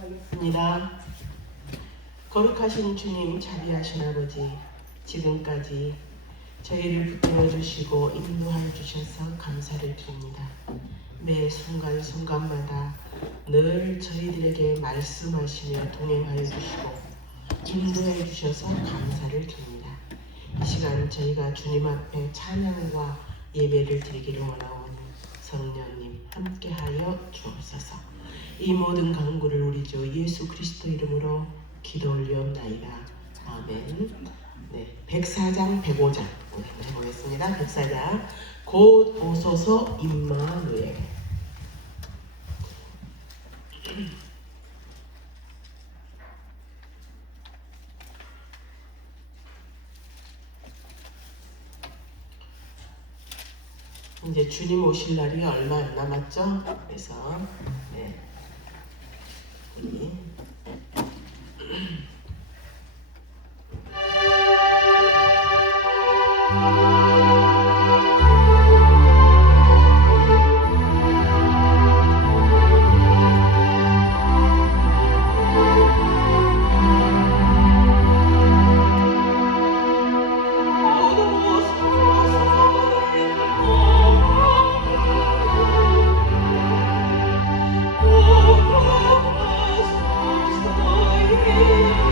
기도하겠습니다. 거룩하신 주님, 자비하신 아버지, 지금까지 저희를 붙들어 주시고 인도하여 주셔서 감사를 드립니다. 매 순간순간마다 늘 저희들에게 말씀하시며 동행하여 주시고 인도해 주셔서 감사를 드립니다. 이 시간 저희가 주님 앞에 찬양과 예배를 드리기를 원하오니 성령님 함께하여 주옵소서. 이 모든 간구를 우리 주 예수 그리스도 이름으로 기도 올리옵나이다. 아멘. 네, 104장 105장 우리 한번 해보겠습니다. 104장 곧 오소서 임마누엘. 이제 주님 오실 날이 얼마 안 남았죠? 그래서 네, 우리 Oh,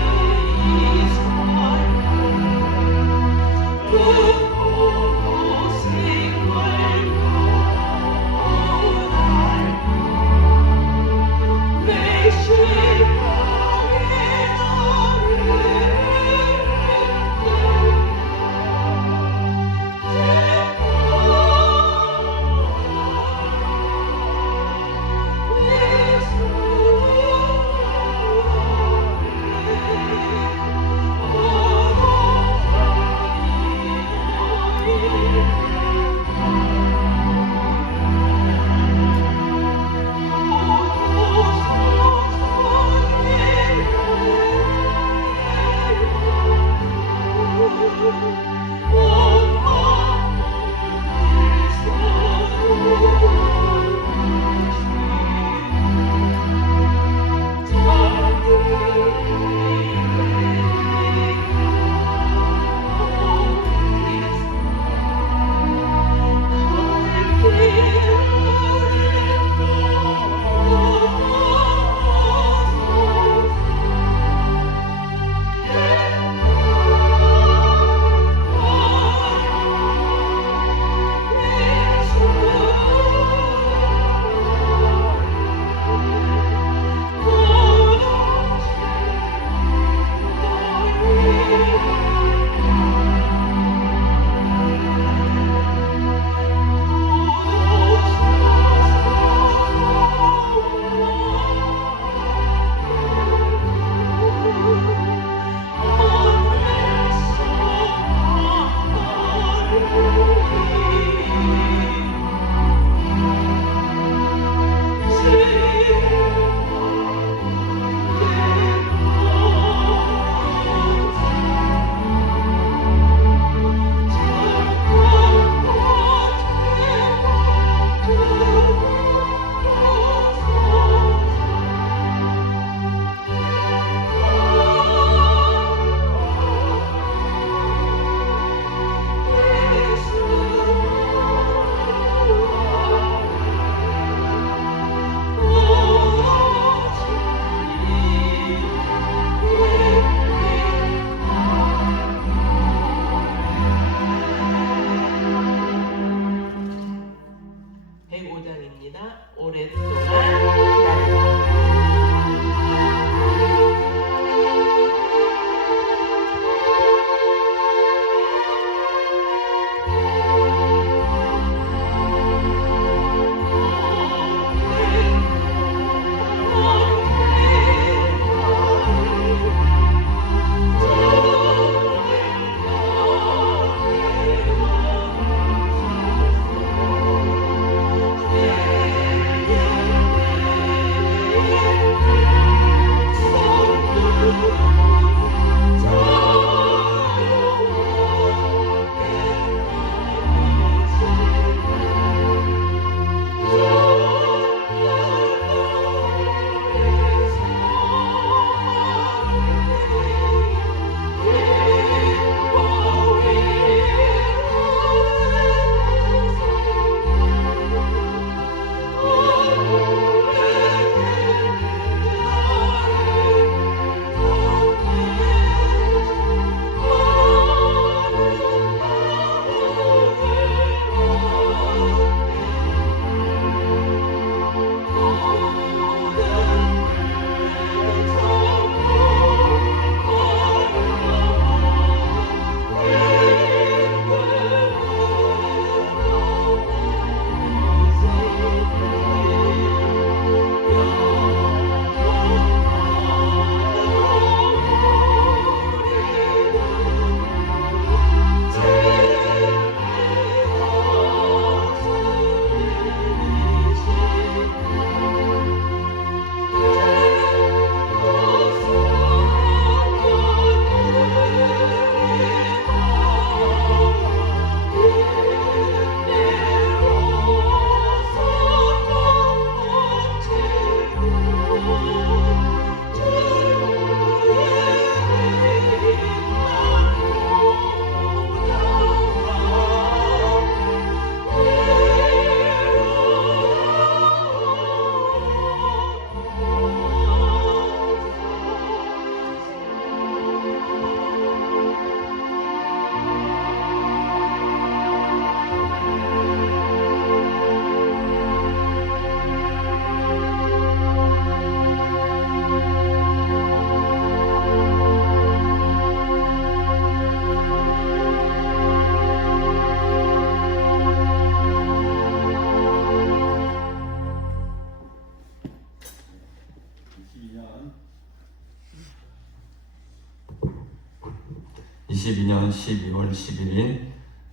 22년 12월 11일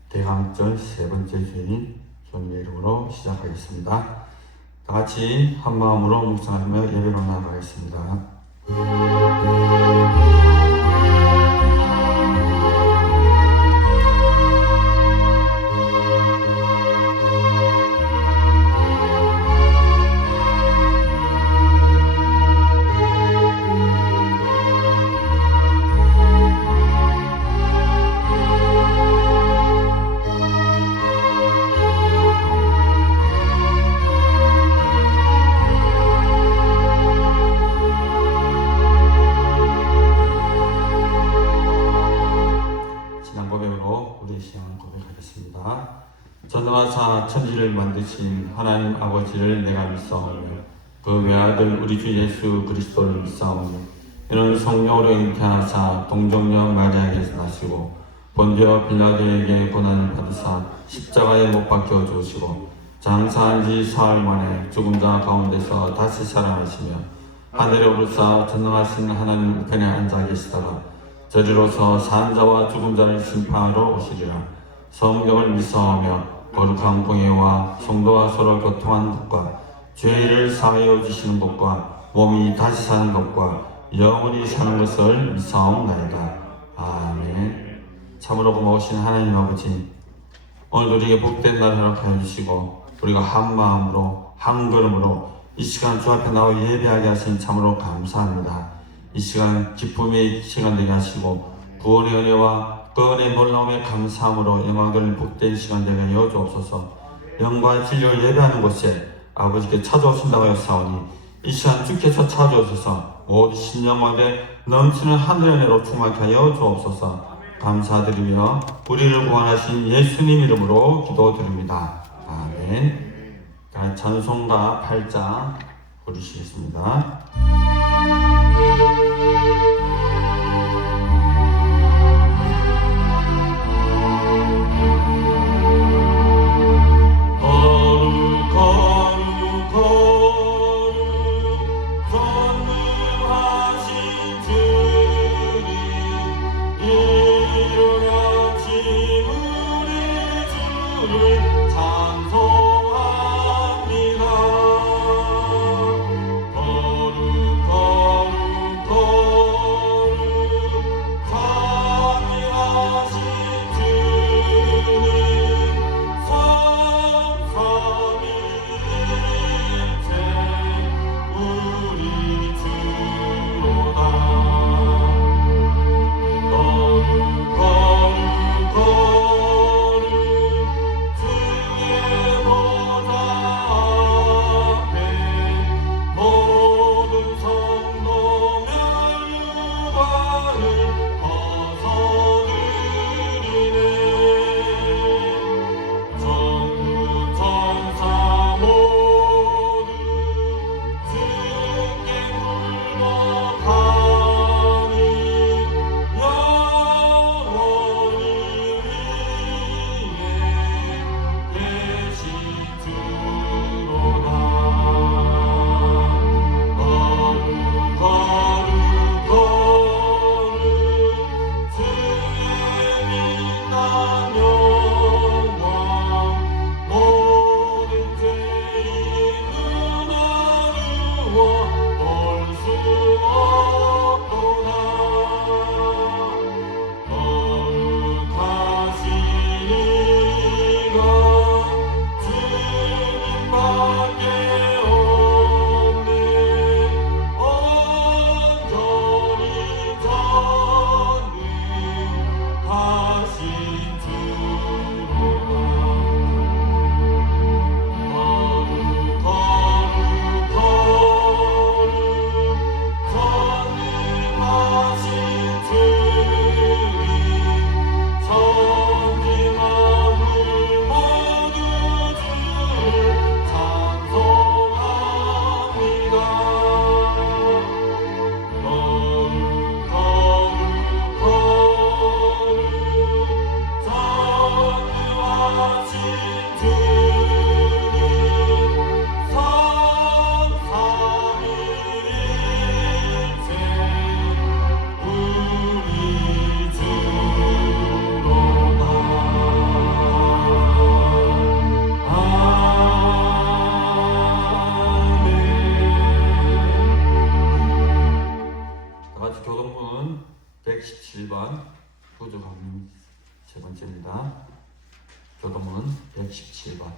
대강절 세 번째 주일 주님의 이름으로 시작하겠습니다. 다 같이 한 마음으로 묵상하며 예배로 나아가겠습니다. 전능하사 천지를 만드신 하나님 아버지를 내가 믿사오며 그 외아들 우리 주 예수 그리스도를 믿사오며 이는 성령으로 잉태하사 동정녀 마리아에게서 나시고 본디오 빌라도에게 고난을 받으사 십자가에 못 박혀 죽으시고 장사한 지 사흘 만에 죽은 자 가운데서 다시 살아나시며 하늘에 오르사 전능하신 하나님 우편에 앉아 계시다가 저리로서 산 자와 죽은 자를 심판하러 오시리라. 성경을 믿사오며 거룩한 공예와 성도와 서로 교통하는 것과 죄를 사하여 주시는 것과 몸이 다시 사는 것과 영원히 사는 것을 믿사옵나이다. 아멘. 참으로 고마우신 하나님 아버지, 오늘 우리에게 복된 날을 허락하여 주시고 우리가 한 마음으로 한 걸음으로 이 시간 주 앞에 나와 예배하게 하신 참으로 감사합니다. 이 시간 기쁨의 시간 되게 하시고 구원의 은혜와 그 은혜의 놀라움에 감사함으로 영광을 복된 시간 되게 하여 주옵소서. 영광의 진리를 예배하는 곳에 아버지께 찾아오신다고 하였사오니 이 시간 주께서 찾아오셔서 모든 신령하게 넘치는 하늘의 은혜로 충만케 하여 주옵소서. 감사드리며 우리를 구원하신 예수님 이름으로 기도드립니다. 아멘. 찬송가 8장 부르시겠습니다. 찬송합니다. 거룩 117번 구조 강림 세 번째입니다. 교도문 117번.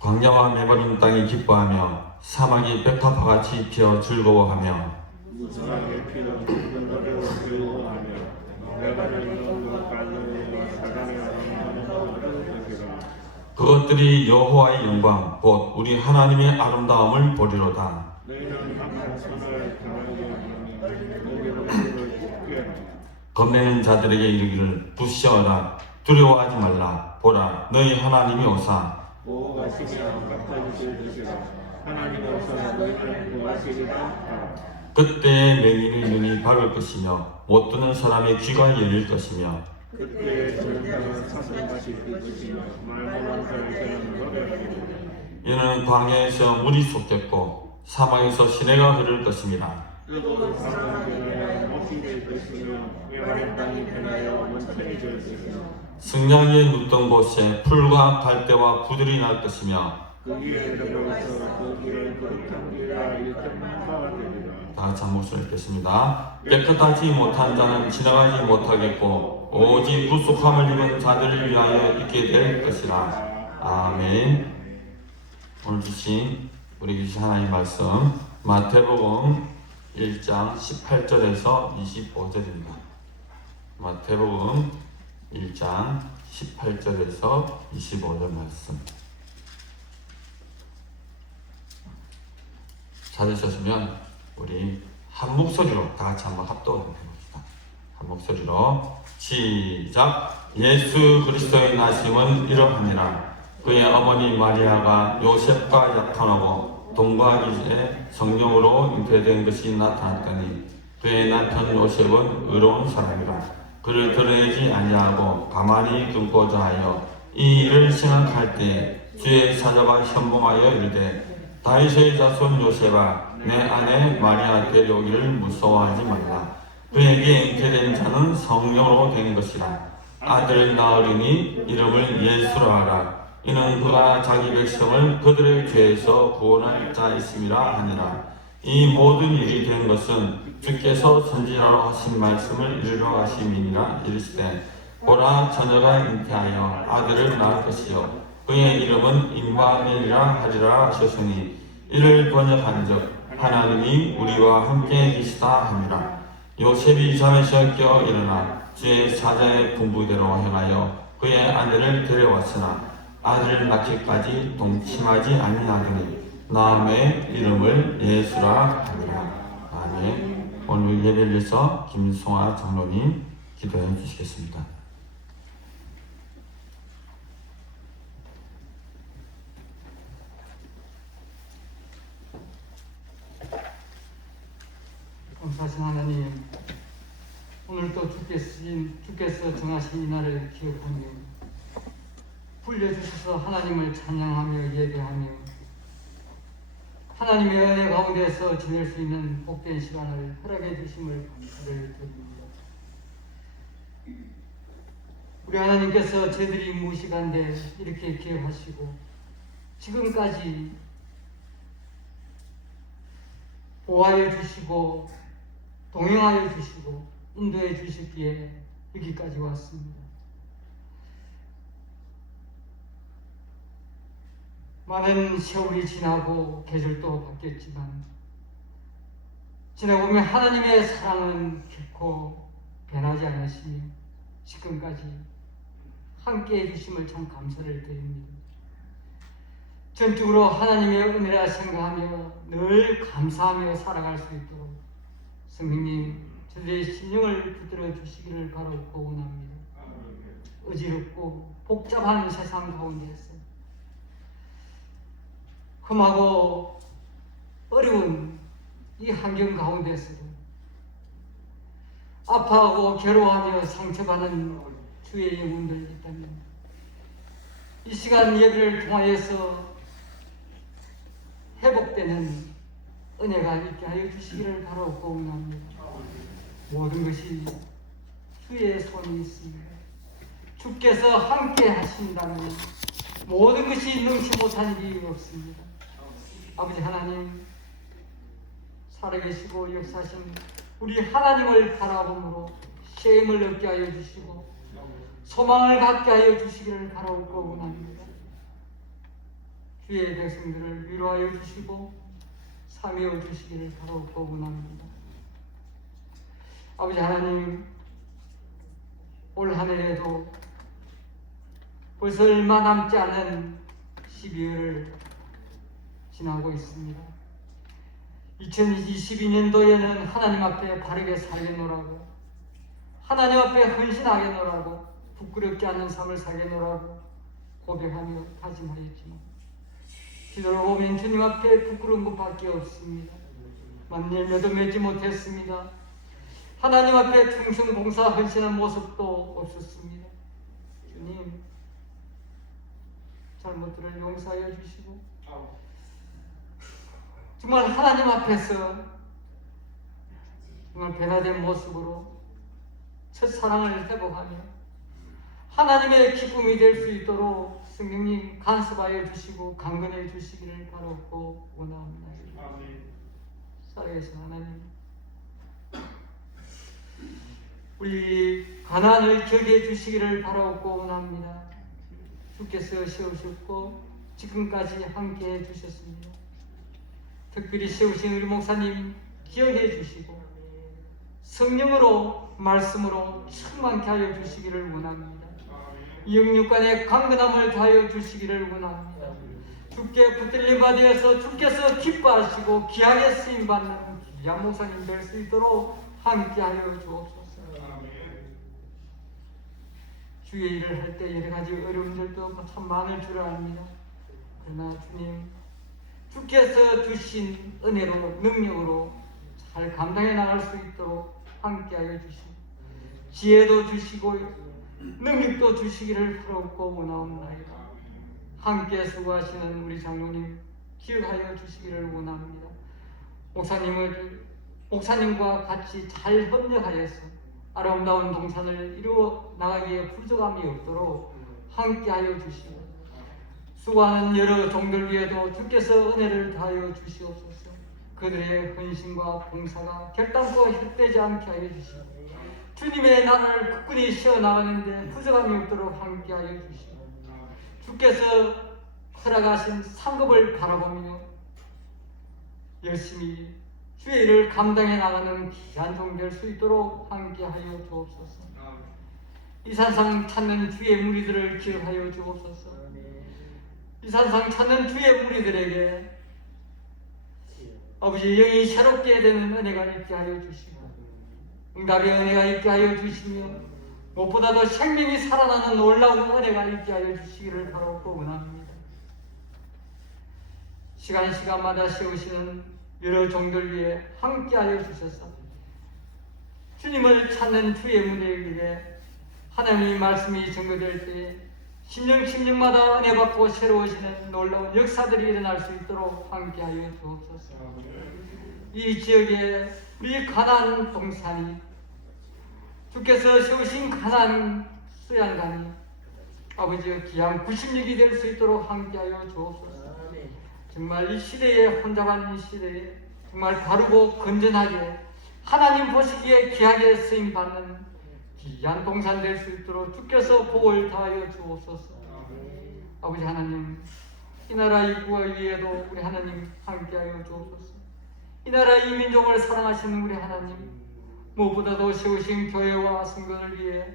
광야와 메마른 땅이 기뻐하며 사막이 백합화같이 피어 즐거워하며 사랑의 피로 눈물을 즐거워하며 내가 있는 갈대와 사랑의 아름다움을 느끼라. 그것들이 여호와의 영광 곧 우리 하나님의 아름다움을 보리로다. 너희는 항상 손을 강하게 하니 너희를 죽게 하라. 겁내는 자들에게 이르기를 부시어라 두려워하지 말라 보라 너희 하나님이 오사 보호하시며 갚아주실 것이라. 하나님 오사 너희를 구하시리라 하라. 그때의 맹인의 눈이 밝을 것이며 못 듣는 사람의 귀가 열릴 것이며 그때 전사는 사슴같이 뛸 것이며 말하는 자에게는 노래하리라. 이는 광야에서 물이 솟겠고 사막에서 시내가 흐를 것입니다. 뜨거운 강은 변하여 못이 될 것이며 메마른 땅이 변하여 원천이 될 것이며 승냥이의 눕던 곳에 풀과 갈대와 부들이 날 것이며 그 길에 들어가서 그 길을 거룩한 길이라 일컫는 바가 되리라. 다 같이 한 목소리 읽겠습니다. 깨끗하지 못한 자는 지나가지 못하겠고 오직 부족함을 입은 자들을 위하여 있게 될 것이라. 아멘. 오늘 우리 주신 하나님의 말씀 마태복음 1장 18절에서 25절입니다. 마태복음 1장 18절에서 25절 말씀. 찾으셨으면 우리 한 목소리로 다 같이 한번 합독을 해봅시다. 한 목소리로 시작. 예수 그리스도의 나심은 이러하니라. 그의 어머니 마리아가 요셉과 약혼하고 동거하기에 성령으로 잉태된 것이 나타났더니 그의 남편 요셉은 의로운 사람이라. 그를 드러내지 아니하고 가만히 끊고자 하여 이 일을 생각할 때 주의 사자가 현봉하여 이르되 다윗의 자손 요셉아 내 아내 마리아 데려오기를 무서워하지 말라. 그에게 잉태된 자는 성령으로 된 것이라. 아들을 낳으리니 이름을 예수라 하라. 이는 그가 자기 백성을 그들의 죄에서 구원할 자 있음이라 하니라. 이 모든 일이 된 것은 주께서 선지자로 하신 말씀을 이루려 하심이니라. 이르시되 보라 처녀가 잉태하여 아들을 낳을 것이요 그의 이름은 임마누엘이라 하리라 하셨으니 이를 번역한즉 하나님이 우리와 함께 계시다 함이라. 요셉이 잠에서 깨어 일어나 주의 사자의 분부대로 행하여 그의 아내를 데려왔으나 아들을 낳기까지 동침하지 아니하더니 나음의 이름을 예수라 하니라. 아멘. 오늘 예배를 위해서 김송아 장로님 기도해 주시겠습니다. 감사하신 하나님, 오늘도 주께서 정하신 이 날을 기억하며 불려주셔서 하나님을 찬양하며 예배하며 하나님의 은혜 가운데서 지낼 수 있는 복된 시간을 허락해 주심을 감사를 드립니다. 우리 하나님께서 저희들이 무식한데 이렇게 기억하시고 지금까지 보호하여 주시고 동행하여 주시고 인도해 주시기에 여기까지 왔습니다. 많은 세월이 지나고 계절도 바뀌었지만 지나보면 하나님의 사랑은 결코 변하지 않으시며 지금까지 함께해 주심을 참 감사를 드립니다. 전적으로 하나님의 은혜라 생각하며 늘 감사하며 살아갈 수 있도록 성령님 저들의 심령을 붙들어 주시기를 바라고 원합니다. 어지럽고 복잡한 세상 가운데서 험하고 어려운 이 환경 가운데서도 아파하고 괴로워하며 상처받는 주의 영혼들 있다면 이 시간 예배를 통하여서 회복되는 은혜가 있게 하여 주시기를 바라고 원합니다. 모든 것이 주의 손이 있습니다. 주께서 함께 하신다면 모든 것이 능치 못한 일이 없습니다. 아버지 하나님, 살아계시고 역사하신 우리 하나님을 바라봄으로 쉼을 얻게 하여 주시고 소망을 갖게 하여 주시기를 바라옵고 원합니다. 주의 백성들을 위로하여 주시고 사매어 주시기를 바라옵고 원합니다. 아버지 하나님, 올 한 해에도 벌써 얼마 남지 않은 12월을 지나고 있습니다. 2022년도에는 하나님 앞에 바르게 살겠노라고, 하나님 앞에 헌신하겠노라고, 부끄럽지 않은 삶을 살겠노라고 고백하며 다짐하였지만 기도를 보면 주님 앞에 부끄러운 것밖에 없습니다. 만일매도 맺지 못했습니다. 하나님 앞에 충성 봉사 헌신한 모습도 없었습니다. 주님, 잘못들을 용서하여 주시고 정말 하나님 앞에서 정말 변화된 모습으로 첫사랑을 회복하며 하나님의 기쁨이 될 수 있도록 성령님 간섭하여 주시고 강건해 주시기를 바라고 원합니다. 살아계신 하나님, 우리 가난을 결개해 주시기를 바라고 원합니다. 주께서 세우셨고 지금까지 함께해 주셨습니다. 특별히 세우신 우리 목사님 기억해 주시고 성령으로 말씀으로 충만케 하여 주시기를 원합니다. 영육간의 강건함을 다하여 주시기를 원합니다. 주께 붙들림 받아서 주께서 기뻐하시고 귀하게 쓰임받는 귀한 목사님 될 수 있도록 함께하여 주옵소서. 주의 일을 할 때 여러 가지 어려움들도 참 많을 줄 압니다. 그러나 주님, 주께서 주신 은혜로 능력으로 잘 감당해 나갈 수 있도록 함께하여 주시고 지혜도 주시고 능력도 주시기를 바라옵고 원하옵나이다. 함께 수고하시는 우리 장로님 기억하여 주시기를 원합니다. 목사님과 같이 잘 협력하여서 아름다운 동산을 이루어 나가기에 부족함이 없도록 함께하여 주시고 수고하는 여러 종들 위에도 주께서 은혜를 다하여 주시옵소서. 그들의 헌신과 봉사가 결단코 헛되지 않게 하여 주시고 주님의 나라를 굳건히 세워나가는데 부족함이 없도록 함께하여 주시고 주께서 허락하신 상급을 바라보며 열심히 주의 일을 감당해 나가는 귀한 종 될 수 있도록 함께하여 주옵소서. 이 산상 찾는 주의 무리들을 기억하여 주옵소서. 이 산상 찾는 주의 무리들에게 아버지 영이 새롭게 되는 은혜가 있게 하여 주시고 응답의 은혜가 있게 하여 주시며 무엇보다도 생명이 살아나는 놀라운 은혜가 있게 하여 주시기를 바라고 원합니다. 시간마다 세우시는 여러 종들 위해 함께하여 주셔서 주님을 찾는 주의 무리에게 하나님의 말씀이 증거될 때에 심령마다 은혜 받고 새로워지는 놀라운 역사들이 일어날 수 있도록 함께하여 주옵소서. 이 지역에 우리 가나안 동산이 주께서 세우신 가나안 수양강이 아버지의 귀한 구심력이 될 수 있도록 함께하여 주옵소서. 정말 이 시대에 혼잡한 이 시대에 정말 바르고 건전하게 하나님 보시기에 귀하게 쓰임받는 귀한 동산 될 수 있도록 주께서 복을 다하여 주옵소서. 아버지 하나님, 이 나라 이 구할 위에도 우리 하나님 함께하여 주옵소서. 이 나라 이 민족을 사랑하시는 우리 하나님, 무엇보다도 세우신 교회와 성도를 위해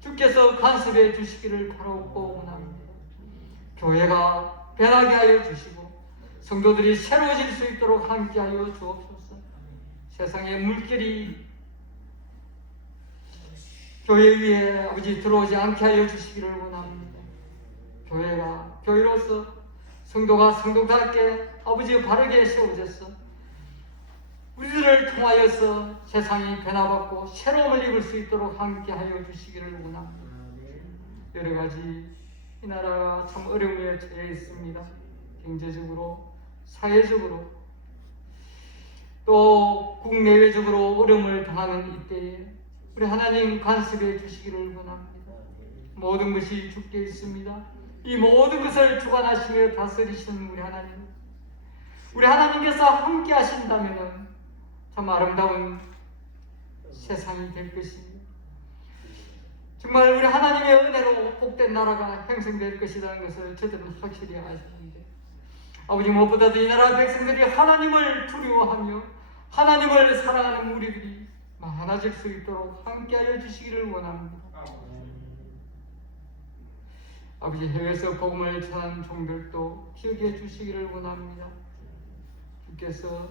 주께서 간섭해 주시기를 바라옵고 원합니다. 교회가 변하게 하여 주시고 성도들이 새로워질 수 있도록 함께하여 주옵소서. 세상의 물결이 교회 위에 아버지 들어오지 않게 하여 주시기를 원합니다. 교회가 교회로서 성도가 성도답게 아버지 바르게 세워져서 우리들을 통하여서 세상이 변화받고 새로움을 입을 수 있도록 함께하여 주시기를 원합니다. 여러 가지 이 나라가 참 어려움에 처해 있습니다. 경제적으로, 사회적으로, 또 국내외적으로 어려움을 당하는 이때에 우리 하나님 간섭해 주시기를 원합니다. 모든 것이 주께 있습니다. 이 모든 것을 주관하시며 다스리시는 우리 하나님, 우리 하나님께서 함께 하신다면 참 아름다운 세상이 될 것입니다. 정말 우리 하나님의 은혜로 복된 나라가 형성될 것이라는 것을 저들은 확실히 아시는데, 아버지, 무엇보다도 이 나라 백성들이 하나님을 두려워하며 하나님을 사랑하는 우리들이 많아질 수 있도록 함께하여 주시기를 원합니다. 아버지, 해외에서 복음을 전하는 종들도 기억해 주시기를 원합니다. 주께서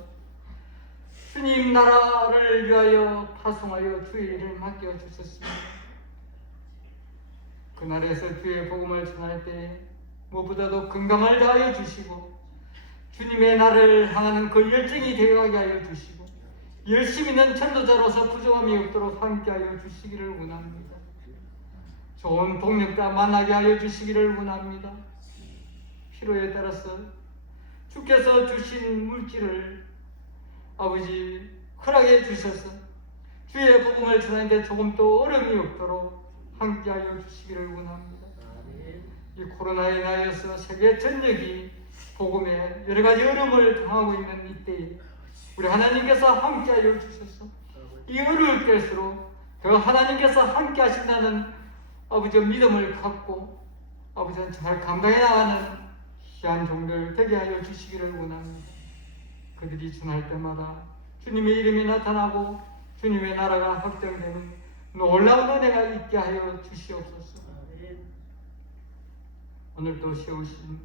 주님 나라를 위하여 파송하여 주의 일을 맡겨 주셨습니다. 그 나라에서 주의 복음을 전할 때 무엇보다도 건강을 다하여 주시고 주님의 나라를 향하는 그 열정이 되어가게 하여 주시고 열심 있는 전도자로서 부족함이 없도록 함께하여 주시기를 원합니다. 좋은 동력자 만나게 하여 주시기를 원합니다. 필요에 따라서 주께서 주신 물질을 아버지 허락해 주셔서 주의 복음을 전하는데 조금 더 어려움이 없도록 함께하여 주시기를 원합니다. 이 코로나에 인하여서 세계 전역이 복음에 여러 가지 어려움을 당하고 있는 이때에 우리 하나님께서 함께하여 주셔서 이 어려울 때일수록 그 하나님께서 함께 하신다는 아버지 믿음을 갖고 아버지는 잘 감당해 나가는 귀한 종들 되게 하여 주시기를 원합니다. 그들이 전할 때마다 주님의 이름이 나타나고 주님의 나라가 확정되는 놀라운 은혜가 있게 하여 주시옵소서. 오늘도 세우신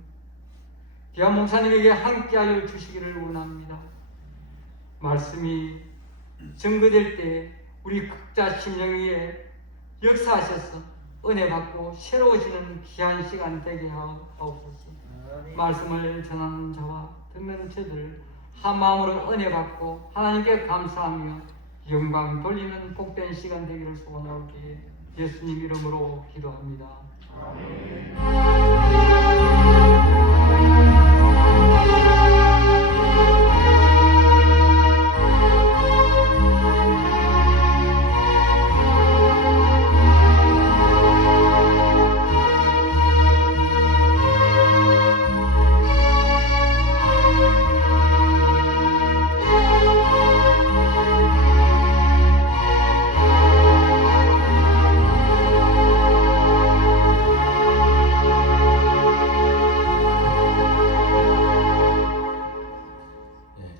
귀한 목사님에게 함께하여 주시기를 원합니다. 말씀이 증거될 때 우리 각자 심령 위에 역사하셔서 은혜 받고 새로워지는 귀한 시간 되게 하옵소서. 말씀을 전하는 자와 듣는 저들 한 마음으로 은혜 받고 하나님께 감사하며 영광 돌리는 복된 시간 되기를 소원하오기에 예수님 이름으로 기도합니다.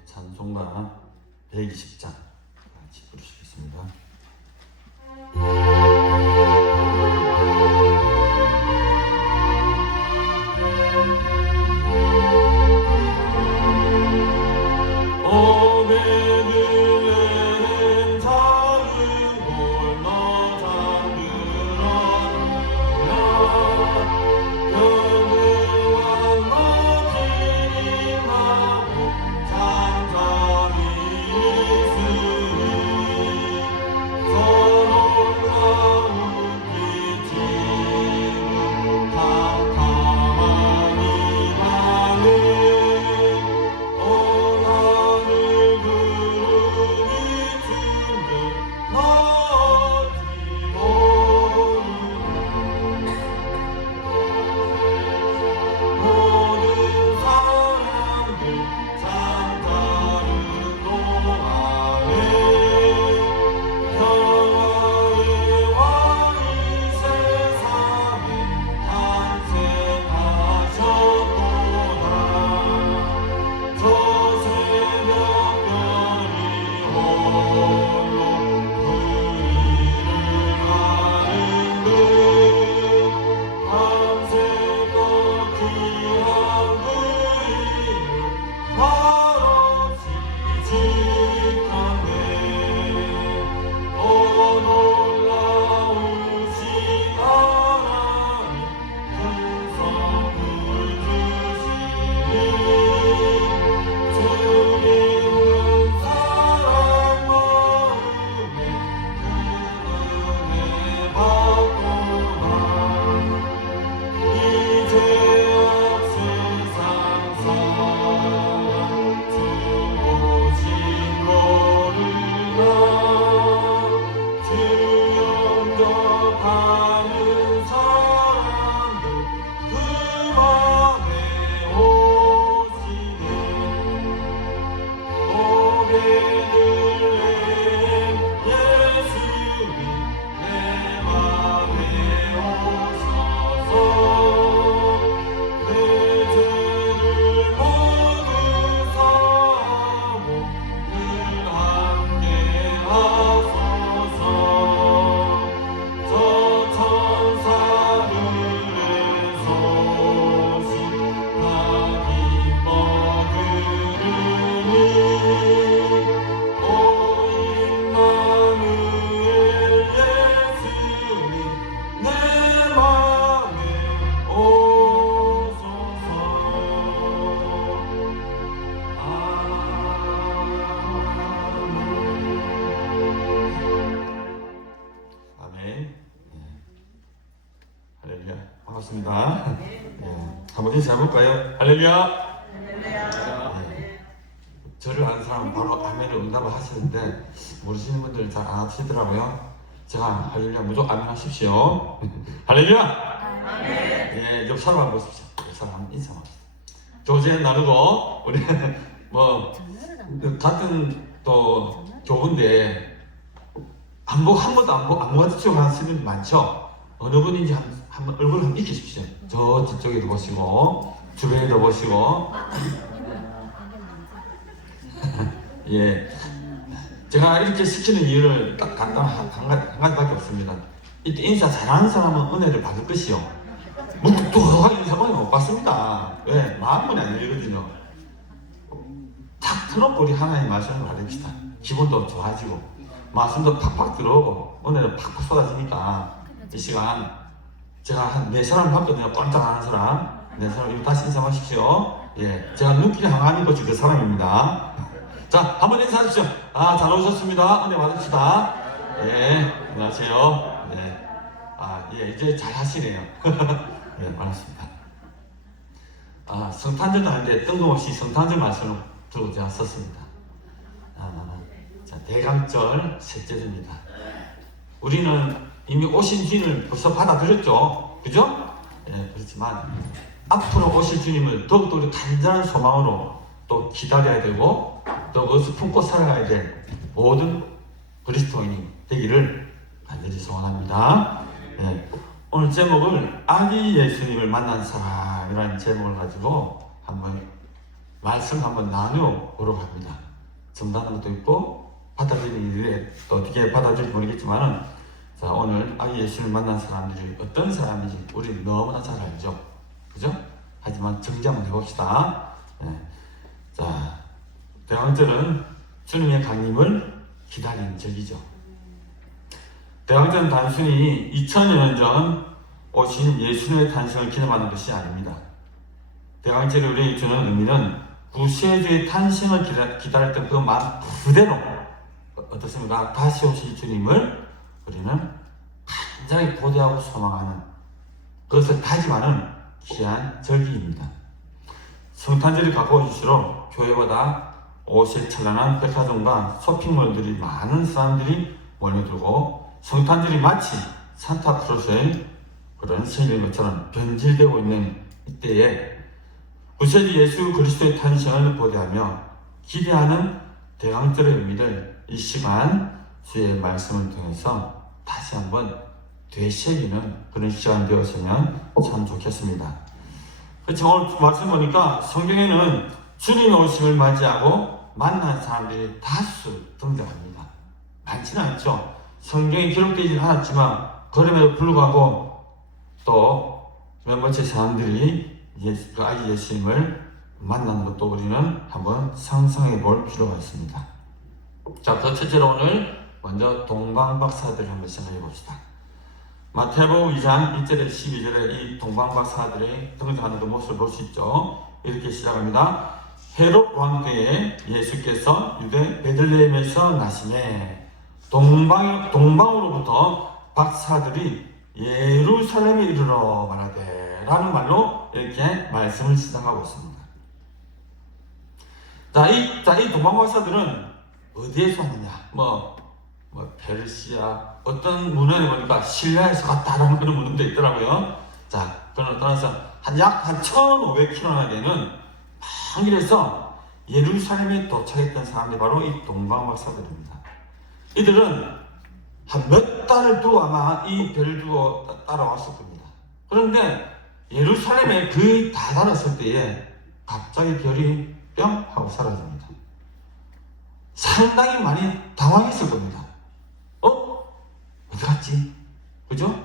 찬송가 120장 같이 부르시겠습니다. 인사해볼까요? 할렐루야. 저를 아는 사람은 바로 아멘을 응답을 하시는데 모르시는 분들은 잘 안 하시더라고요. 제가 할렐루야 무조건 아멘 하십시오. 할렐루야. 예, 옆 사람 한번 보십시오. 옆 사람 한번 인사 합시다. 교제 나누고 우리 뭐 같은 또 교부인데 한 번도 안 마주치고 하시는 분 많죠. 어느 분인지 한번 얼굴 한번 익히십시오. 저 뒤쪽에도 보시고 주변에도 보시고. 예, 제가 이렇게 시키는 이유를 딱 간단 한 가지밖에 없습니다. 이때 인사 잘하는 사람은 은혜를 받을 것이요. 묵뚝하게 인사 은혜 못 받습니다. 왜? 마음문이 안 열리거든요. 탁 틀어놓고 우리 하나님 말씀을 받읍시다. 기분도 좋아지고 말씀도 팍팍 들어오고 은혜도 팍팍 쏟아지니까 이 시간 제가 한 4사람 봤거든요. 깜짝 안 하는 사람 4사람 이거 다시 인사하십시오. 예, 제가 눈길이 향하는 것이 그 사람입니다. 자, 한번 인사하십시오. 아, 잘 오셨습니다. 은혜 받읍시다. 예, 안녕하세요. 예, 예, 이제 잘 하시네요. 예, 반갑습니다. 성탄절도 하는데 뜬금없이 성탄절 말씀을 들고 제가 썼습니다. 자, 대강절 셋째입니다. 우리는 이미 오신 주님을 벌써 받아들였죠. 그죠? 예, 그렇지만 앞으로 오실 주님을 더욱더 우리 간절한 소망으로 또 기다려야 되고 또 그것을 품고 살아가야 될 모든 그리스도인이 되기를 간절히 소원합니다. 예, 오늘 제목을 아기 예수님을 만난 사람이라는 제목을 가지고 한번 말씀 한번 나누어보려고 합니다. 정답는 것도 있고 받아들이는 일에 또 어떻게 받아들일지 모르겠지만은 자, 오늘 아기 예수님을 만난 사람들이 어떤 사람인지 우리 너무나 잘 알죠. 그죠? 하지만 정리 한번 해봅시다. 예. 자, 대왕절은 주님의 강림을 기다리는 절기죠. 대왕절은 단순히 2000여 년 전 오신 예수님의 탄생을 기념하는 것이 아닙니다. 대왕절이 우리에게 주는 의미는 구세주의 탄생을 기다렸던 그 마음 그대로 어떻습니까? 다시 오실 주님을 우리는 간절히 고대하고 소망하는 그것을 다짐하는 귀한 절기입니다. 성탄절이 가까워질수록 교회보다 옷이 찬란한 백화점과 쇼핑몰들이 많은 사람들이 몰려들고 성탄절이 마치 산타크로스의 그런 생일인 것처럼 변질되고 있는 이때에 구세주 예수 그리스도의 탄생을 고대하며 기대하는 대강절의 의미를 이 시간 주의 말씀을 통해서 다시 한번 되새기는 그런 시간 되었으면 참 좋겠습니다. 그렇죠. 오늘 말씀 보니까 성경에는 주님의 오심을 맞이하고 만난 사람들이 다수 등장합니다. 많지는 않죠. 성경에 기록되지는 않았지만 그럼에도 불구하고 또 몇 번째 사람들이 그 아기 예수님을 만나는 것도 우리는 한번 상상해 볼 필요가 있습니다. 자, 그 첫째로 오늘 먼저 동방박사들을 한번 생각해 봅시다. 마태복음 2장 1절에 12절에 이 동방박사들이 등장하는 그 모습을 볼 수 있죠. 이렇게 시작합니다. 헤롯 왕 때에 예수께서 유대 베들레헴에서 나시매 동방으로부터 박사들이 예루살렘에 이르러 말하되 라는 말로 이렇게 말씀을 시작하고 있습니다. 자, 이 동방박사들은 어디에서 왔느냐? 페르시아 어떤 문헌에 보니까 신라에서 갔다라는 그런 문헌도 있더라고요. 자, 그러나 따라서 약 1,500km나 되는 먼 길에서 예루살렘에 도착했던 사람들이 바로 이 동방박사들입니다. 이들은 한 몇 달을 두고 아마 이 배를 두고 따라왔을 겁니다. 그런데 예루살렘에 거의 다 달았을 때에 갑자기 별이 뿅 하고 사라집니다. 상당히 많이 당황했을 겁니다. 어디 갔지? 그죠?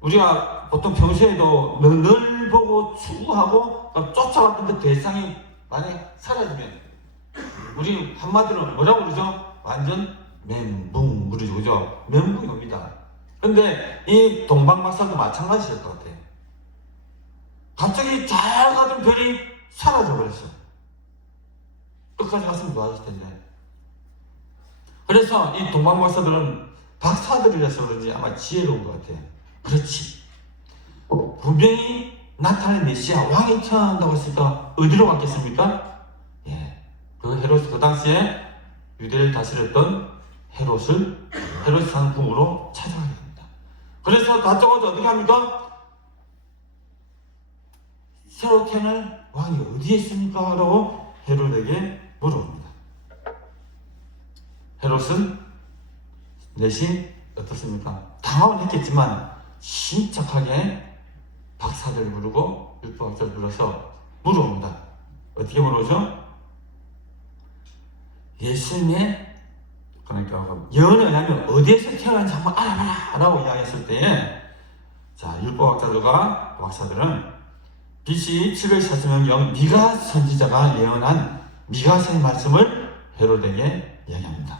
우리가 보통 평소에도 늘 보고 추구하고 쫓아왔던 그 대상이 만약 사라지면 우리 한마디로 뭐라고 그러죠? 완전 멘붕 그러죠. 그죠? 멘붕이 옵니다. 근데 이 동방박사도 마찬가지일 것 같아요. 갑자기 잘 가던 별이 사라져 버렸어. 끝까지 갔으면 좋아질 텐데. 그래서 이 동방박사들은 박사들이라서 그런지 아마 지혜로운 것 같아요. 그렇지. 분명히 나타낸 메시아 왕이 태어난다고 했으니까 어디로 갔겠습니까? 예, 그 헤롯, 그 당시에 유대를 다스렸던 헤롯을 헤롯 상궁으로 찾아가게 됩니다. 그래서 다짜고짜 어떻게 합니까? 새로 태어날 왕이 어디에 있습니까? 라고 헤롯에게 물어봅니다. 헤롯은 대신 어떻습니까? 당황은 했겠지만 심착하게 박사들을 부르고 율법학자를 불러서 물어봅니다. 어떻게 물어보죠? 예수님의 그러니까 예언에 의하면 어디에서 태어난지 한번 알아봐라 라고 이야기했을 때에 자, 율법학자들과 박사들은 BC 740년경 미가 선지자가 예언한 미가서의 말씀을 헤롯에게 이야기합니다.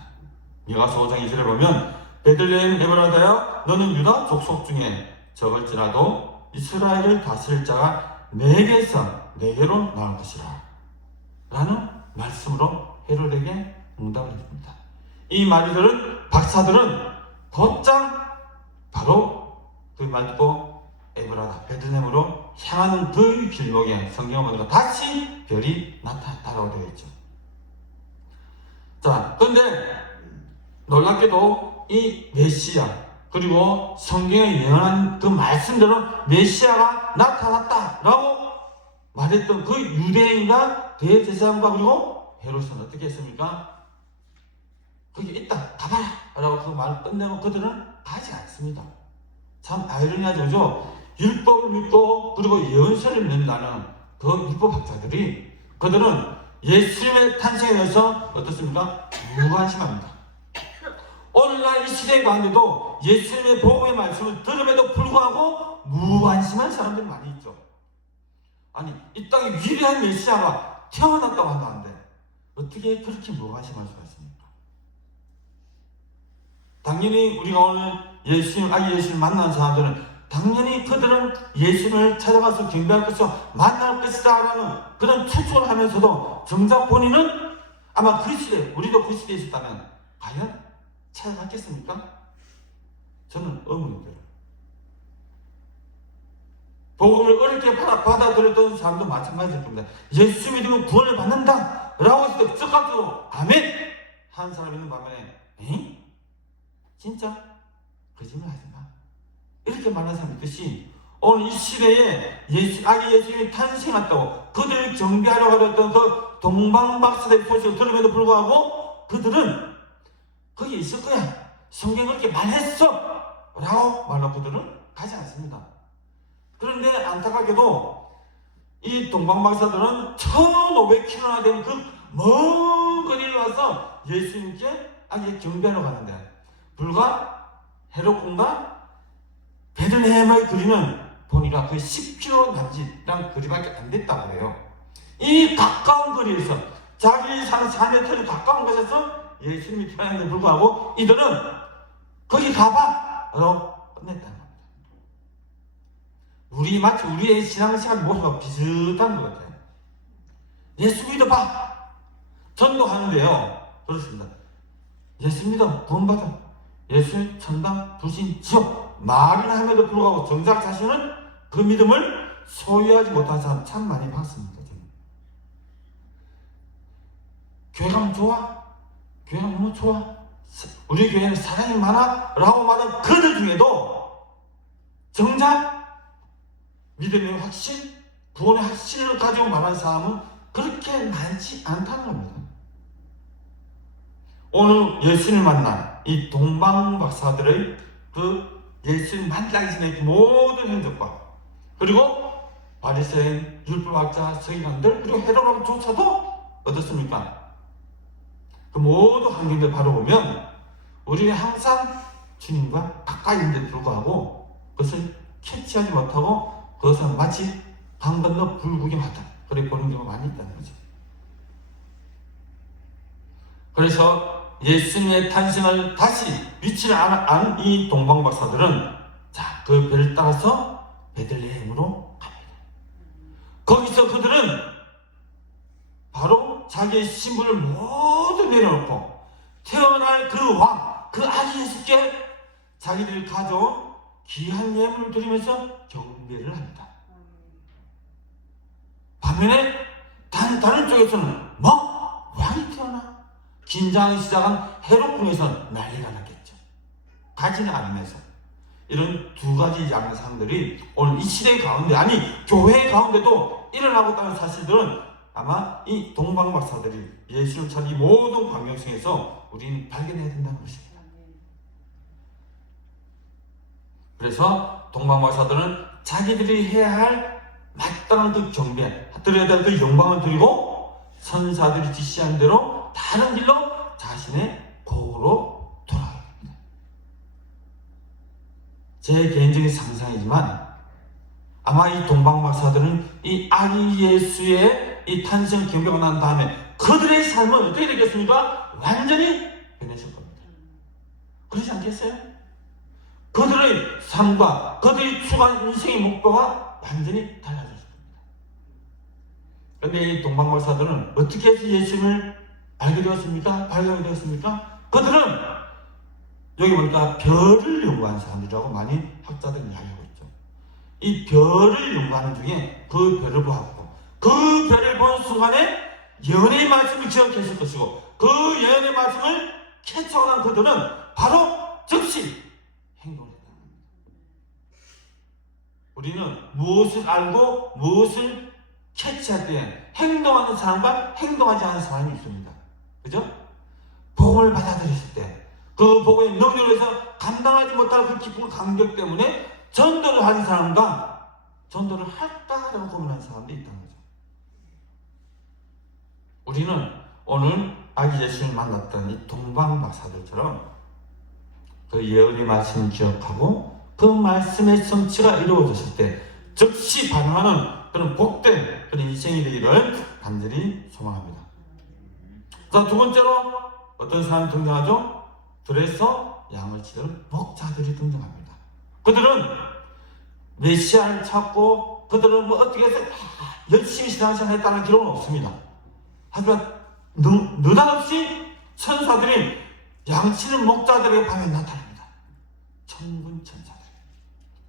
미가서 5장 2절에 보면 베들레헴 에브라다야 너는 유다 족속 중에 적을지라도 이스라엘을 다스릴 자가 내게로 나올 것이라 라는 말씀으로 헤롯에게 응답을 해줍니다. 이 말을 들은 박사들은 곧장 바로 그 말 듣고 에브라다 베들레헴으로 향하는 그 길목에 성경을 보니까 다시 별이 나타났다고 되어 있죠. 자, 그런데 놀랍게도 이 메시아 그리고 성경에 예언한 그 말씀대로 메시아가 나타났다라고 말했던 그 유대인과 대제사장과 그리고 헤롯은 어떻게 했습니까? 거기 있다 가봐라 라고 그 말을 끝내고 그들은 가지 않습니다. 참 아이러니하죠. 그죠? 율법을 믿고 그리고 예언서를 믿는다는 그 율법학자들이 그들은 예수님의 탄생에 대해서 어떻습니까? 무관심합니다. 오늘날 이 시대 가운데도 예수님의 복음의 말씀을 들음에도 불구하고 무관심한 사람들이 많이 있죠. 아니 이 땅에 위대한 메시아가 태어났다고 한다는데 어떻게 그렇게 무관심할 수가 있습니까? 당연히 우리가 오늘 예수님, 아기 예수님 만난 사람들은 당연히 그들은 예수님을 찾아가서 경배할 것이고 만날 것이다 라는 그런 추측을 하면서도 정작 본인은 아마 그 시대, 우리도 그 시대에 있었다면 과연 찾아갔겠습니까? 저는 의문이 들어요. 복음을 어렵게 받아들였던 사람도 마찬가지일 겁니다. 예수 믿으면 구원을 받는다 라고 했을 때 즉각적으로 아멘! 하는 사람이 있는 반면에 에이? 진짜? 거짓말 하지 마. 이렇게 말하는 사람이 있듯이 오늘 이 시대에 아기 예수님이 탄생했다고 그들을 경배하려고 했던 그 동방박사들의 소식을 들음에도 불구하고 그들은 거기 있을 거야. 성경이 그렇게 말했어! 라고 말하고 그들은 가지 않습니다. 그런데 안타깝게도 이 동방박사들은 1500km나 되는 그 먼 거리를 와서 예수님께 아기 경배하러 가는데 불과 헤롯궁과 베들레헴의 거리는 보니까 거의 10km 남짓이란 거리밖에 안 됐다고 해요. 이 가까운 거리에서 자기 사는 삶의 터리 가까운 곳에서 예수님이 태어났는데 불구하고 이들은 거기 가봐! 라고 끝냈다는 겁니다. 마치 우리의 신앙생활 모습과 비슷한 것 같아요. 예수 믿어봐! 전도하는데요. 그렇습니다. 예수 믿어 구원받아. 예수 천당 불신 지옥 말은 함에도 불구하고 정작 자신은 그 믿음을 소유하지 못한 사람 참 많이 봤습니다. 지금. 교회 가면 좋아? 교회가 너무 좋아? 우리 교회는 사랑이 많아? 라고 말하는 그들 중에도 정작 믿음의 확신, 구원의 확신을 가지고 말하는 사람은 그렇게 많지 않다는 겁니다. 오늘 예수님을 만난 이 동방 박사들의 그 예수님 만나기 전에 모든 행적과 그리고 바리새인, 율법학자, 서기관들 그리고 헤롯왕조차도 어떻습니까? 그 모든 환경들 바로 보면 우리는 항상 주님과 가까이 있는데 불구하고 그것을 캐치하지 못하고 그것은 마치 강 건너 불구경하다 그렇게 보는 경우가 많이 있다는 거죠. 그래서 예수님의 탄생을 다시 믿지 않은 이 동방박사들은 자, 그 배를 따라서 베들레헴으로 갑니다. 거기서 그들은 바로 자기의 신분을 모두 내려놓고 태어날 그 왕, 그 아기 예수께 자기들이 가져온 귀한 예물을 드리면서 경배를 합니다. 반면에 다른 쪽에서는 뭐? 왕이 태어나? 긴장이 시작한 헤롯궁에서는 난리가 났겠죠. 가지는 않으면서. 이런 두 가지 양상들이 오늘 이 시대 가운데, 아니 교회 가운데도 일어나고 있다는 사실들은 아마 이 동방박사들이 예수를 찾은 이 모든 광경 속에서 우리는 발견해야 된다는 것입니다. 그래서 동방박사들은 자기들이 해야 할 마땅한 그 경배, 드려야 될 그 영광을 드리고 선사들이 지시한 대로 다른 길로 자신의 고으로 돌아갑니다. 제 개인적인 상상이지만 아마 이 동방박사들은 이 아기 예수의 이 탄생 경배가 난 다음에 그들의 삶은 어떻게 되겠습니까? 완전히 변했을 겁니다. 그렇지 않겠어요? 그들의 삶과 그들이 추구한 인생의 목표가 완전히 달라졌을 겁니다. 그런데 이 동방박사들은 어떻게 해서 예수님을 알게 되었습니까? 발견하게 되었습니까? 그들은 여기 보니까 별을 연구한 사람들이라고 많이 학자들이 이야기하고 있죠. 이 별을 연구하는 중에 그 별을 보았고 그 별을 본 순간에 예언의 말씀을 기억했을 것이고 그 예언의 말씀을 캐치하고 난 그들은 바로 즉시 행동을 했다는 겁니다. 우리는 무엇을 알고 무엇을 캐치할 때 행동하는 사람과 행동하지 않는 사람이 있습니다. 그죠? 복음을 받아들였을 때 그 복음의 능력을 해서 감당하지 못할 그 기쁨 감격 때문에 전도를 하는 사람과 전도를 할까라고 고민하는 사람도 있다는 거죠. 우리는 오늘 아기 예수를 만났던 이 동방박사들처럼 그 예언의 말씀을 기억하고 그 말씀의 성취가 이루어졌을 때 즉시 반응하는 그런 복된 그런 인생이 되기를 간절히 소망합니다. 자, 두 번째로 어떤 사람이 등장하죠? 들에서 양을 치는 목자들이 등장합니다. 그들은 메시아를 찾고 그들은 뭐 어떻게 해서 열심히 신앙생활 했다는 기록은 없습니다. 하지만 느닷없이 천사들이 양치는 목자들에게 밤에 나타납니다. 천군 천사들.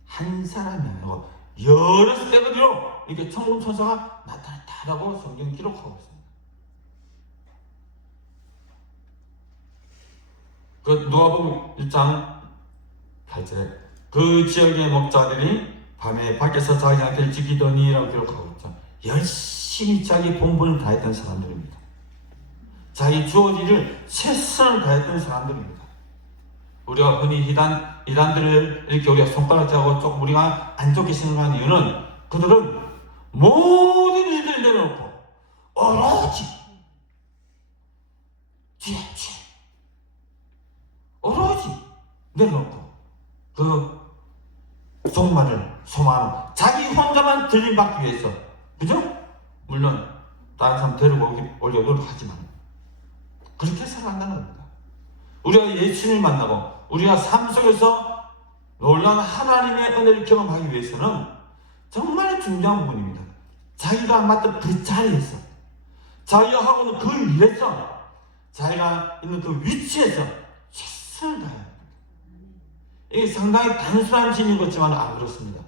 한 사람이 아니고 여러 세거리로 이렇게 천군 천사가 나타났다라고 성경 기록하고 있습니다. 그 누가복음 1장 8절에 그 지역의 목자들이 밤에 밖에서 자기 양떼를 지키더니라고 기록하고 있죠. 열심히 자기 본분을 다했던 사람들입니다. 자기 주어진 일을 최선을 다했던 사람들입니다. 우리가 흔히 이단들을 이렇게 우리가 손가락질하고 조금 우리가 안 좋게 생각하는 이유는 그들은 모든 일들을 내려놓고 오로지 죄 오로지 내려놓고 그 종말을 소망하는 자기 혼자만 들림받기 위해서, 그죠? 물론 다른 사람 데리고 오려고 노력하지만 그렇게 살아간다는 겁니다. 우리가 예수님을 만나고 우리가 삶 속에서 놀라운 하나님의 은혜를 경험하기 위해서는 정말 중요한 부분입니다. 자기가 맡은 그 자리에서, 자기가 하고 있는 그 일에서, 자기가 있는 그 위치에서 최선을 다해야 합니다. 이게 상당히 단순한 질문 같지만 안 그렇습니다.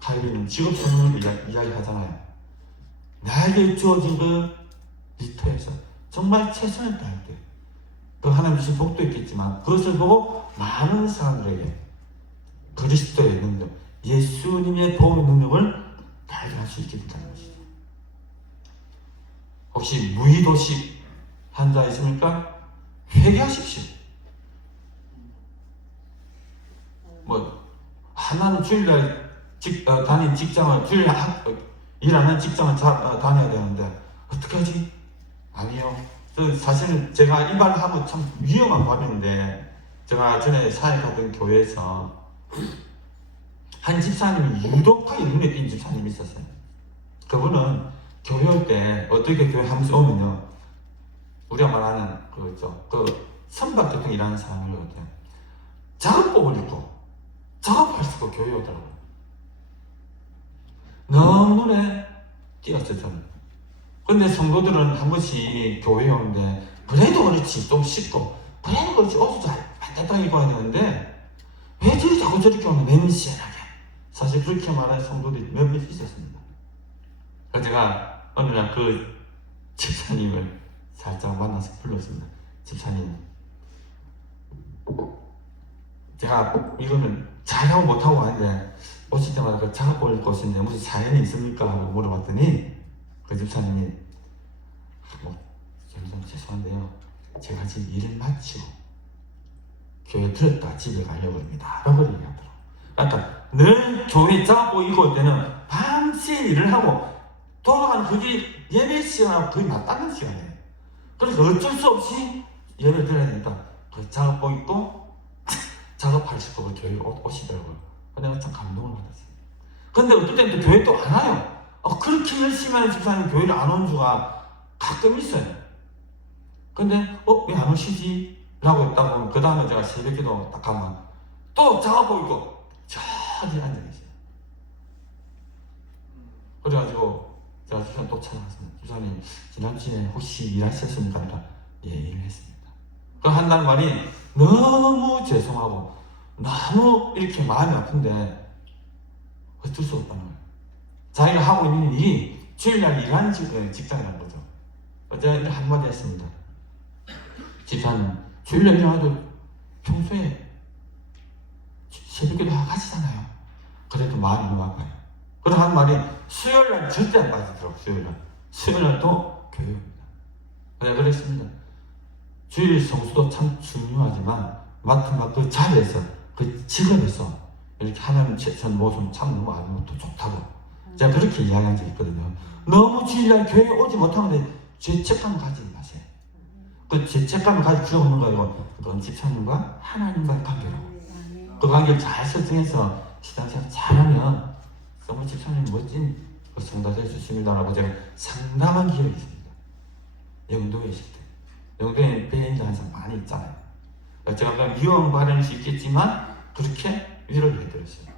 칼빈은 직업 선언을 이야기하잖아요. 나에게 주어진 그 일터에서 정말 최선을 다할 때 그 하나님 주신 복도 있겠지만 그것을 보고 많은 사람들에게 그리스도의 능력, 예수님의 보험의 능력을 발견할 수 있게 된다는 것이죠. 혹시 무의도식 환자 있습니까? 회개하십시오. 하나는 주일날 다닌 직장을, 주일날 일하는 직장을 다녀야 되는데 어떻게 하지? 아니요. 사실은 제가 이 말을 하면 참 위험한 발언인데, 제가 전에 사역하던 교회에서 한 집사님이 유독하게 눈에 띈 집사님이 있었어요. 그분은 교회 올 때 어떻게 교회 한 번씩 오면요, 우리가 말하는 그 선박교통 일하는 사람이거든요. 작업복을 입고 작업할 수 있고 교회 오더라고요. 너무 눈에 띄었어요, 저는. 근데 성도들은 한 번씩 교회에 오는데 그래도 그렇지 좀 씻고 그래도 그렇지 옷을 잘 반듯하게 입어야 되는데 왜 저리 자꾸 저렇게 오면 냄새나게 사실 그렇게 말하는 성도들이 몇몇 있었습니다. 그래서 제가 어느 날 그 집사님을 살짝 만나서 불렀습니다. 집사님, 제가 이거는 잘하고 못하고 하는데 오실 때마다 그 작업 볼 것인데 무슨 사연이 있습니까? 하고 물어봤더니 그 집사님이 좀 죄송한데요, 제가 지금 일을 마치고 교회 들었다 집에 가려고 합니다 라고 얘기하더라고요. 그러니까 늘 교회 작업 보이고 때는 밤새 일을 하고 돌아가는 그게 예배 시간하고 거의 맞닿는 시간이에요. 그래서 어쩔 수 없이 예배를 드려야 되니까 그 작업복 입고 작업하실 거고 교회에 오시더라고요. 내가 참 감동을 받았어요. 근데 어떨 때는 또 교회 또 안 와요. 그렇게 열심히 하는 집사님 교회를 안 온 주가 가끔 있어요. 근데 왜 안 오시지? 라고 했다고 그 다음에 제가 새벽기도 딱 가면 또 작업복 입고 저기 앉아 계세요. 그래가지고 제가 주사님 또 찾아갔습니다. 주사님, 지난주에 혹시 일하셨습니까? 그러니까 예, 일했습니다. 그 한다는 말이 너무 죄송하고 너무 이렇게 마음이 아픈데 어쩔 수 없다는 거예요. 자기가 하고 있는 일이 주일날 일하는 직장이라는 거죠. 제가 이렇게 한마디 했습니다. 집사님, 주일날 일하도 평소에 새벽기도 하시잖아요. 그래도 마음이 너무 아파요. 그래서 한 말이 수요일날 절대 안 빠지더라고요. 수요일날도 교회입니다. 내가 그랬습니다. 주일 성수도 참 중요하지만 맡은 그 자리에서 그 직업에서 이렇게 하나님 전 모습 참 너무 아름답고 좋다고 제가 그렇게 이야기한 적이 있거든요. 너무 주일날 교회에 오지 못하는데 죄책감 가지지 마세요. 그 죄책감을 가질 필요가 없는 거예요. 그건 집사님과 하나님과의 관계라고. 그 관계를 잘 설정해서 신앙생활 잘하면 정말 집사님 멋진 성도가 될 수 있습니다라고 제가 상담한 기억이 있습니다. 영도에 있을 때. 영도에 배인자 항상 많이 있잖아요. 제가 그냥 위험 발언일 수 있겠지만 그렇게 위로를 해드렸어요.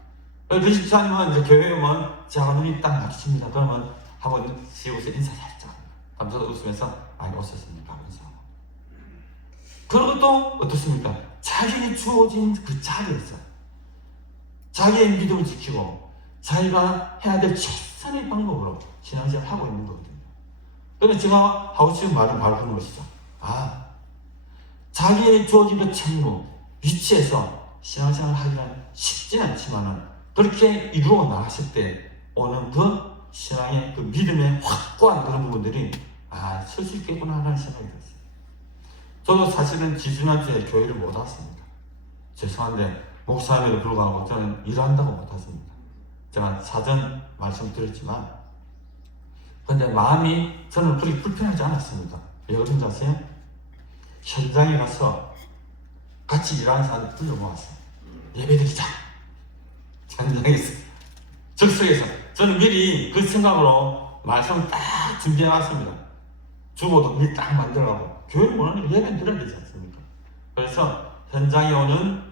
그 집사님은 이제 교회에 오면 제가 눈이 딱 막힙니다. 그러면 한번 지우서 인사 살짝 감사도 웃으면서 많이 오셨습니까? 인사하고. 그리고 또 어떻습니까? 자기에게 주어진 그 자리에서 자기의 믿음을 지키고 자기가 해야 될 최선의 방법으로 신앙생활을 하고 있는 거거든요. 그런데 제가 하고 싶은 말은 바로 그런 것이죠. 자기에게 주어진 그 책무, 위치에서 신앙생활을 하기는 쉽지는 않지만은 그렇게 이루어 나갔을 때 오는 그 신앙의 그 믿음의 확고한 그런 부분들이 설 수 있겠구나 하는 생각이 들었어요. 저도 사실은 지지난주에 교회를 못 왔습니다. 죄송한데 목사임에도 불구하고 저는 일한다고 못 왔습니다. 제가 사전 말씀드렸지만 근데 마음이 저는 그렇게 불편하지 않았습니다. 왜 그런지 아세요? 현장에 가서 같이 일하는 사람들 불러 모았어요. 예배드리자. 현장에서 즉석에서 저는 미리 그 생각으로 말씀을 딱 준비해놨습니다. 주보도 미리 딱 만들어가고 교회를 원하는 예배는 드려야 되지 않습니까? 그래서 현장에 오는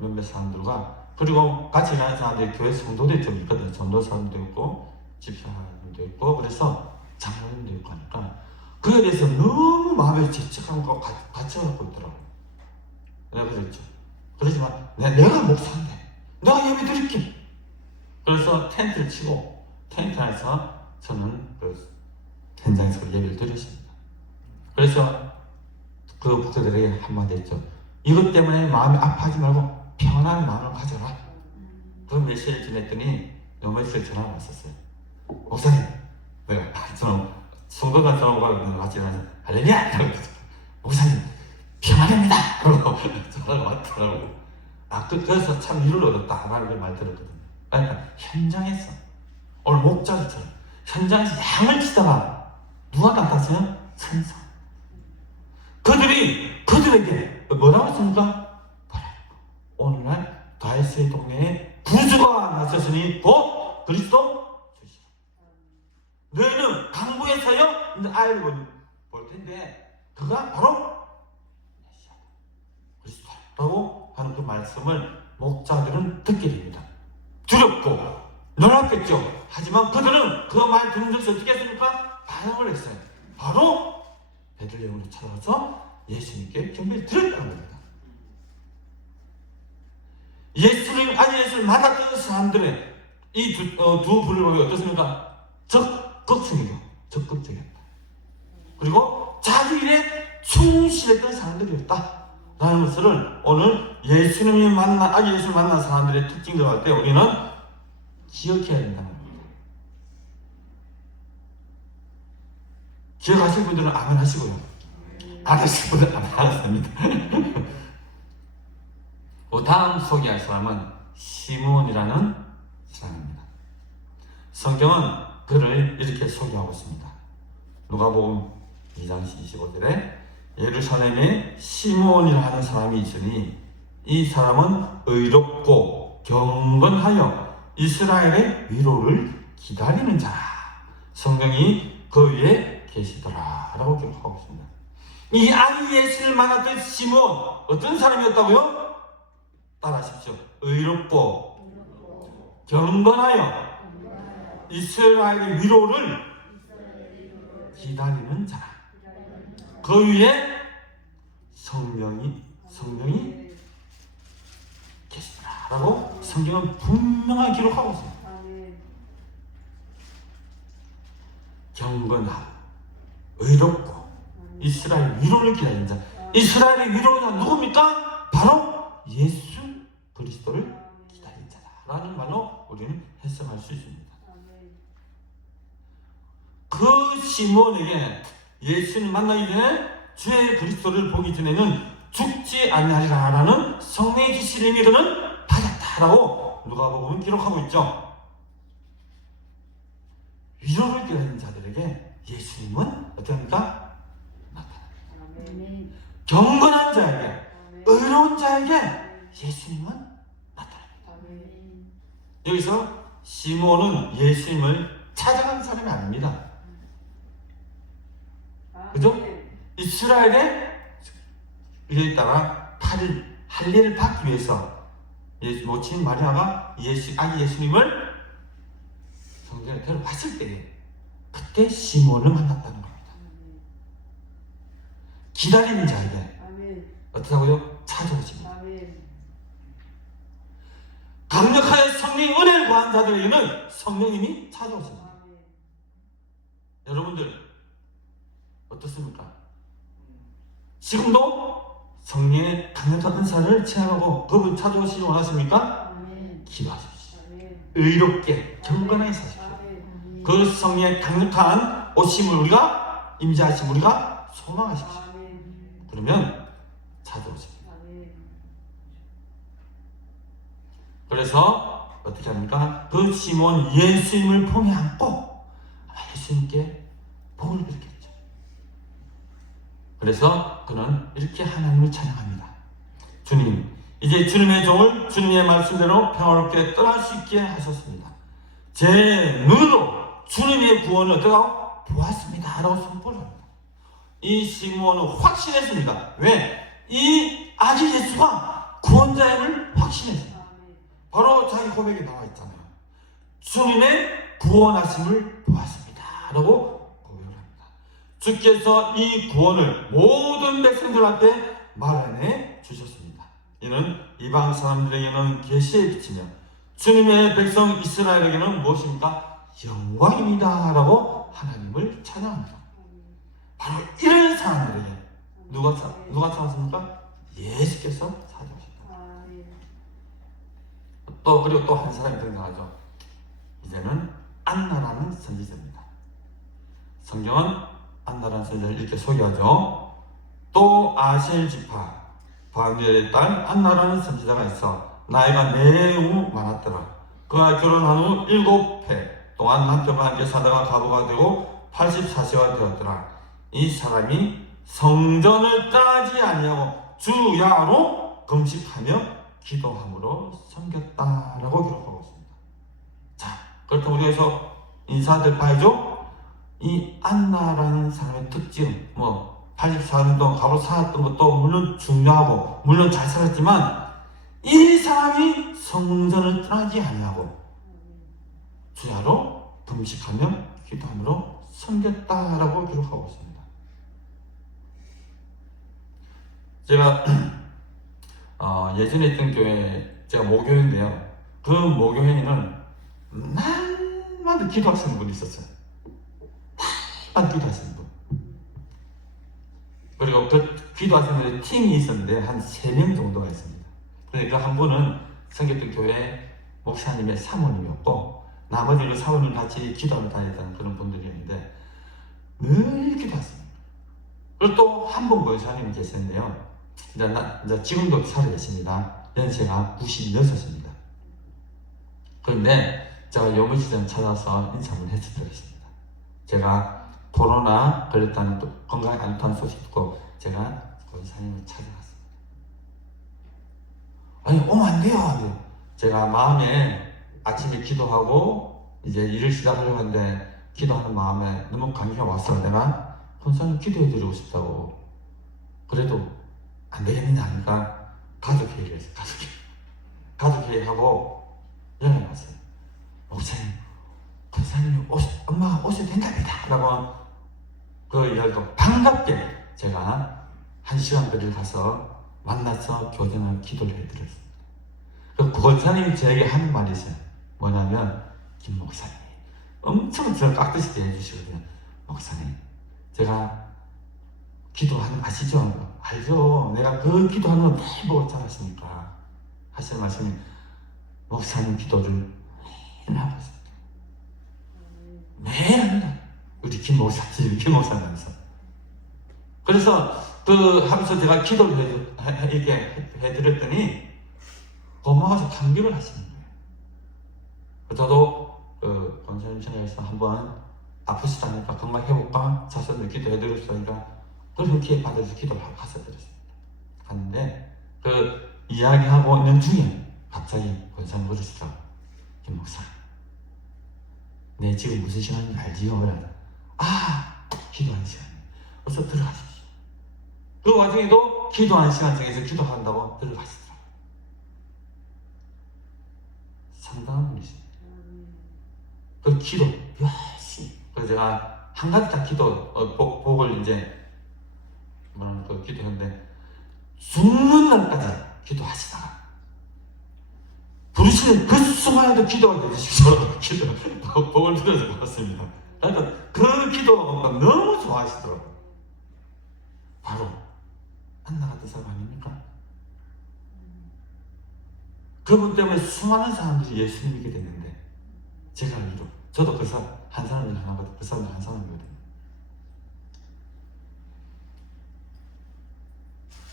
몇몇 사람들과 그리고 같이 일하는 사람들이 교회 성도들이 좀 있거든요. 전도사님도 있고 집사님도 있고 그래서 장로님도 있고 하니까 그에 대해서 너무 마음에 죄책감과 갇혀갖고 있더라고요. 내가 그랬죠. 그러지만 내가 목사인데 내가 예배 드릴게. 그래서 텐트를 치고 텐트 안에서 저는 그 현장에서 예배를 드렸습니다. 그래서 그 목사들에게 한마디 했죠. 이것 때문에 마음이 아파하지 말고 평안한 마음을 가져라. 그 메시지를 전했더니 메시지를 전화가 왔었어요. 목사님, 내가 저는 성도가 저하고 같이 일하면서 할렐루야! 목사님, 평안합니다! 그러고 전화가 왔더라고요. 그래서 참 위로를 얻었다라는 말 들었거든요. 그러니까 현장에서 오늘 목자들처럼 현장에서 양을 치다가 누가 나타났어요? 천사. 그들에게 뭐라고 했습니까? 오늘날 다윗의 동네에 부주가 나셨으니 곧 그리스도 주시라. 너희는 강부에 서여 알고 볼 텐데 그가 바로 메시아다. 그리스도라고 하는 그 말씀을 목자들은 듣게 됩니다. 두렵고 놀랍겠죠. 하지만 그들은 그 말 듣는 것을 어떻게 했습니까? 반응을 했어요. 바로 베들레헴으로 찾아가서 예수님께 경배를 드렸다는 겁니다. 아기 예수를 만났던 사람들의 이 두 부를 보면 어떻습니까? 적극적이죠. 적극적이었다. 그리고 자기 일에 충실했던 사람들이었다 라는 것을 오늘 아기 예수를 만난 사람들의 특징들 할 때 우리는 기억해야 된다는 겁니다. 기억하실 분들은 아멘 하시고요. 안 하실 분들은 아멘 하셨습니다. 다음 소개할 사람은 시므온이라는 사람입니다. 성경은 그를 이렇게 소개하고 있습니다. 누가복음 2장 25절에 예루살렘에 시므온이라 하는 사람이 있으니 이 사람은 의롭고 경건하여 이스라엘의 위로를 기다리는 자라. 성경이 그 위에 계시더라 라고 기록하고 있습니다. 이 아기 예수를 만났던 시므온 어떤 사람이었다고요? 따라하십시오. 의롭고 경건하여 이스라엘의 위로를 기다리는 자라. 그 위에 성령이 계시더라라고 성경은 분명하게 기록하고 있습니다. 경건하고 의롭고 이스라엘 위로를 기다리는 자. 이스라엘의 위로가 누굽니까? 바로 예수 그리스도를 기다리는 자라는 말로 우리는 해석할 수 있습니다. 그 시므온에게 예수를 만나기 전에 주의 그리스도를 보기 전에는 죽지 아니하리라라는 성령의 지시를 이미 그는 받았다라고 누가복음은 기록하고 있죠. 위로를 기다리는 자들에게 예수님은 어떻게 합니까? 나타납니다. 경건한 자에게, 의로운 자에게 예수님은 나타납니다. 여기서 시므온은 예수님을 찾아간 사람이 아닙니다. 그죠? 이스라엘의 위에 따라 할 일을 받기 위해서 모친 마리아가 아기 예수님을 성전에 데려왔을 때에 그때 시므온을 만났다는 겁니다. 기다리는 자에게 어떻다고요? 찾아오십니다. 강력하게 성령의 은혜를 구한 자들에게는 성령님이 찾아오십니다. 여러분들 어떻습니까? 지금도 성령의 강력한 은사를 체험하고 그분 찾아오시기 원하십니까? 기도하십시오. 의롭게 경건하게 사십시오. 그 성령의 강력한 오심을 우리가 임재하심 우리가 소망하십시오. 그러면 찾아오십니다. 그래서 어떻게 합니까? 그 시몬 예수님을 품에 안고 예수님께 복을 빌겠죠. 그래서 그는 이렇게 하나님을 찬양합니다. 주님, 이제 주님의 종을 주님의 말씀대로 평화롭게 떠날 수 있게 하셨습니다. 제 눈으로 주님의 구원을 어떻게 보았습니다 라고 선포를 합니다. 이 시므온은 확신했습니다. 왜? 이 아기 예수가 구원자임을 확신했습니다. 바로 자기 고백에 나와 있잖아요. 주님의 구원하심을 보았습니다 라고 고백을 합니다. 주께서 이 구원을 모든 백성들한테 말해내 주셨습니다. 이는 이방 사람들에게는 계시의 빛이며 주님의 백성 이스라엘에게는 무엇입니까? 영광입니다 라고 하나님을 찬양합니다. 바로 이런 사람들에게 누가 찾았습니까? 예수께서 찾아오십니다. 그리고 또 한 사람이 등장하죠. 이제는 안나라는 선지자입니다. 성경은 안나라는 선지자를 이렇게 소개하죠. 또 아셀 지파 바울의 딸 안나라는 선지자가 있어 나이가 매우 많았더라. 그가 결혼한 후 7해 동안 남편과 함께 살다가 과부가 되고 84세가 되었더라. 이 사람이 성전을 떠나지 아니하고 주야로 금식하며 기도함으로 섬겼다라고 기록하고 있습니다. 자, 그렇다면 우리에서 인사들 봐야죠. 이 안나라는 사람의 특징, 84년 동안 과부로 살았던 것도 물론 중요하고 물론 잘 살았지만 이 사람이 성전을 떠나지 아니하고 주야로 금식하며 기도함으로 섬겼다라고 기록하고 있습니다. 제가 예전에 있던 교회 제가 모교회인데요. 그 모교회에는 날마다 기도하시는 분이 있었어요. 날마다 기도하시는 분. 그리고 그 기도하시는 분의 팀이 있었는데 한 3명 정도가 있습니다. 근데 그 한 분은 성결교 교회 목사님의 사모님이었고, 나머지 그 사모님 같이 기도하러 다니던 그런 분들이었는데 늘 기도하십니다. 그리고 또 한 분 권사님이 계셨는데요. 이제 지금도 살아계십니다. 연세가 96입니다. 그런데 제가 요물시장 찾아서 인사 한번 해드리겠습니다. 제가 코로나 걸렸다는 또 건강에 안 좋다는 소식 듣고 제가 권사님을 찾아갔습니다. 아니 오면 안 돼요. 제가 마음에 아침에 기도하고 이제 일을 시작하려고 하는데 기도하는 마음에 너무 감기가 왔어요. 내가 권사님 기도해드리고 싶다고. 그래도 안 되겠느냐 하니까 가족회의를 했어요. 가족회의하고 연락이 왔어요. 목사님, 권사님 엄마가 오셔도 된답니다 라고 그 이야기도 반갑게 제가 1시간 거리를 가서 만나서 교제나 기도를 해드렸습니다. 그 권사님이 저에게 하는 말이 있어요. 뭐냐면, 김 목사님 엄청 저를 깍듯이 대해주시거든요. 목사님, 제가 기도하는 거 아시죠? 알죠? 내가 그 기도하는 거 매일 보고 잘하시니까 하시는 말씀이, 목사님 기도를 매일 하고 있습니다. 매일 합니다. 우리 김 목사님께서. 그래서 그 하면서 제가 기도를 이렇게 해드렸더니 고마워서 감격을 하시는 거예요. 저도 그 권사님 전에서 한번 아프시다니까 건강해볼까? 자손들 기도해드렸으니까 그런 기회 받아서 기도를 하고 갔어드렸습니다. 갔는데 그 이야기하고 있는 중에 갑자기 권사님 그러시더라고요. 김 목사, 네 지금 무슨 시간인지 알지요? 기도하는 시간이에요. 어서 들어가십시오. 그 와중에도 기도하는 시간 중에서 기도한다고 들어가시더라고요. 상당한 분이십니다. 그 기도 열심히. 그래서 제가 한 가지 다 기도 복을 이제 그 기도했는데 죽는 날까지 기도하시다가 부르시는 그 순간에도 기도가 되시죠. 복을 들어서 고맙습니다. 그러니까 그 기도가 너무 좋아하시더라고요. 바로 안나 같은 사람 아닙니까? 그분 때문에 수많은 사람들이 예수를 믿게 됐는데 제가 알기로 저도 그 사람 한 사람 중 하나거든요. 그 사람 중 한 사람이거든요.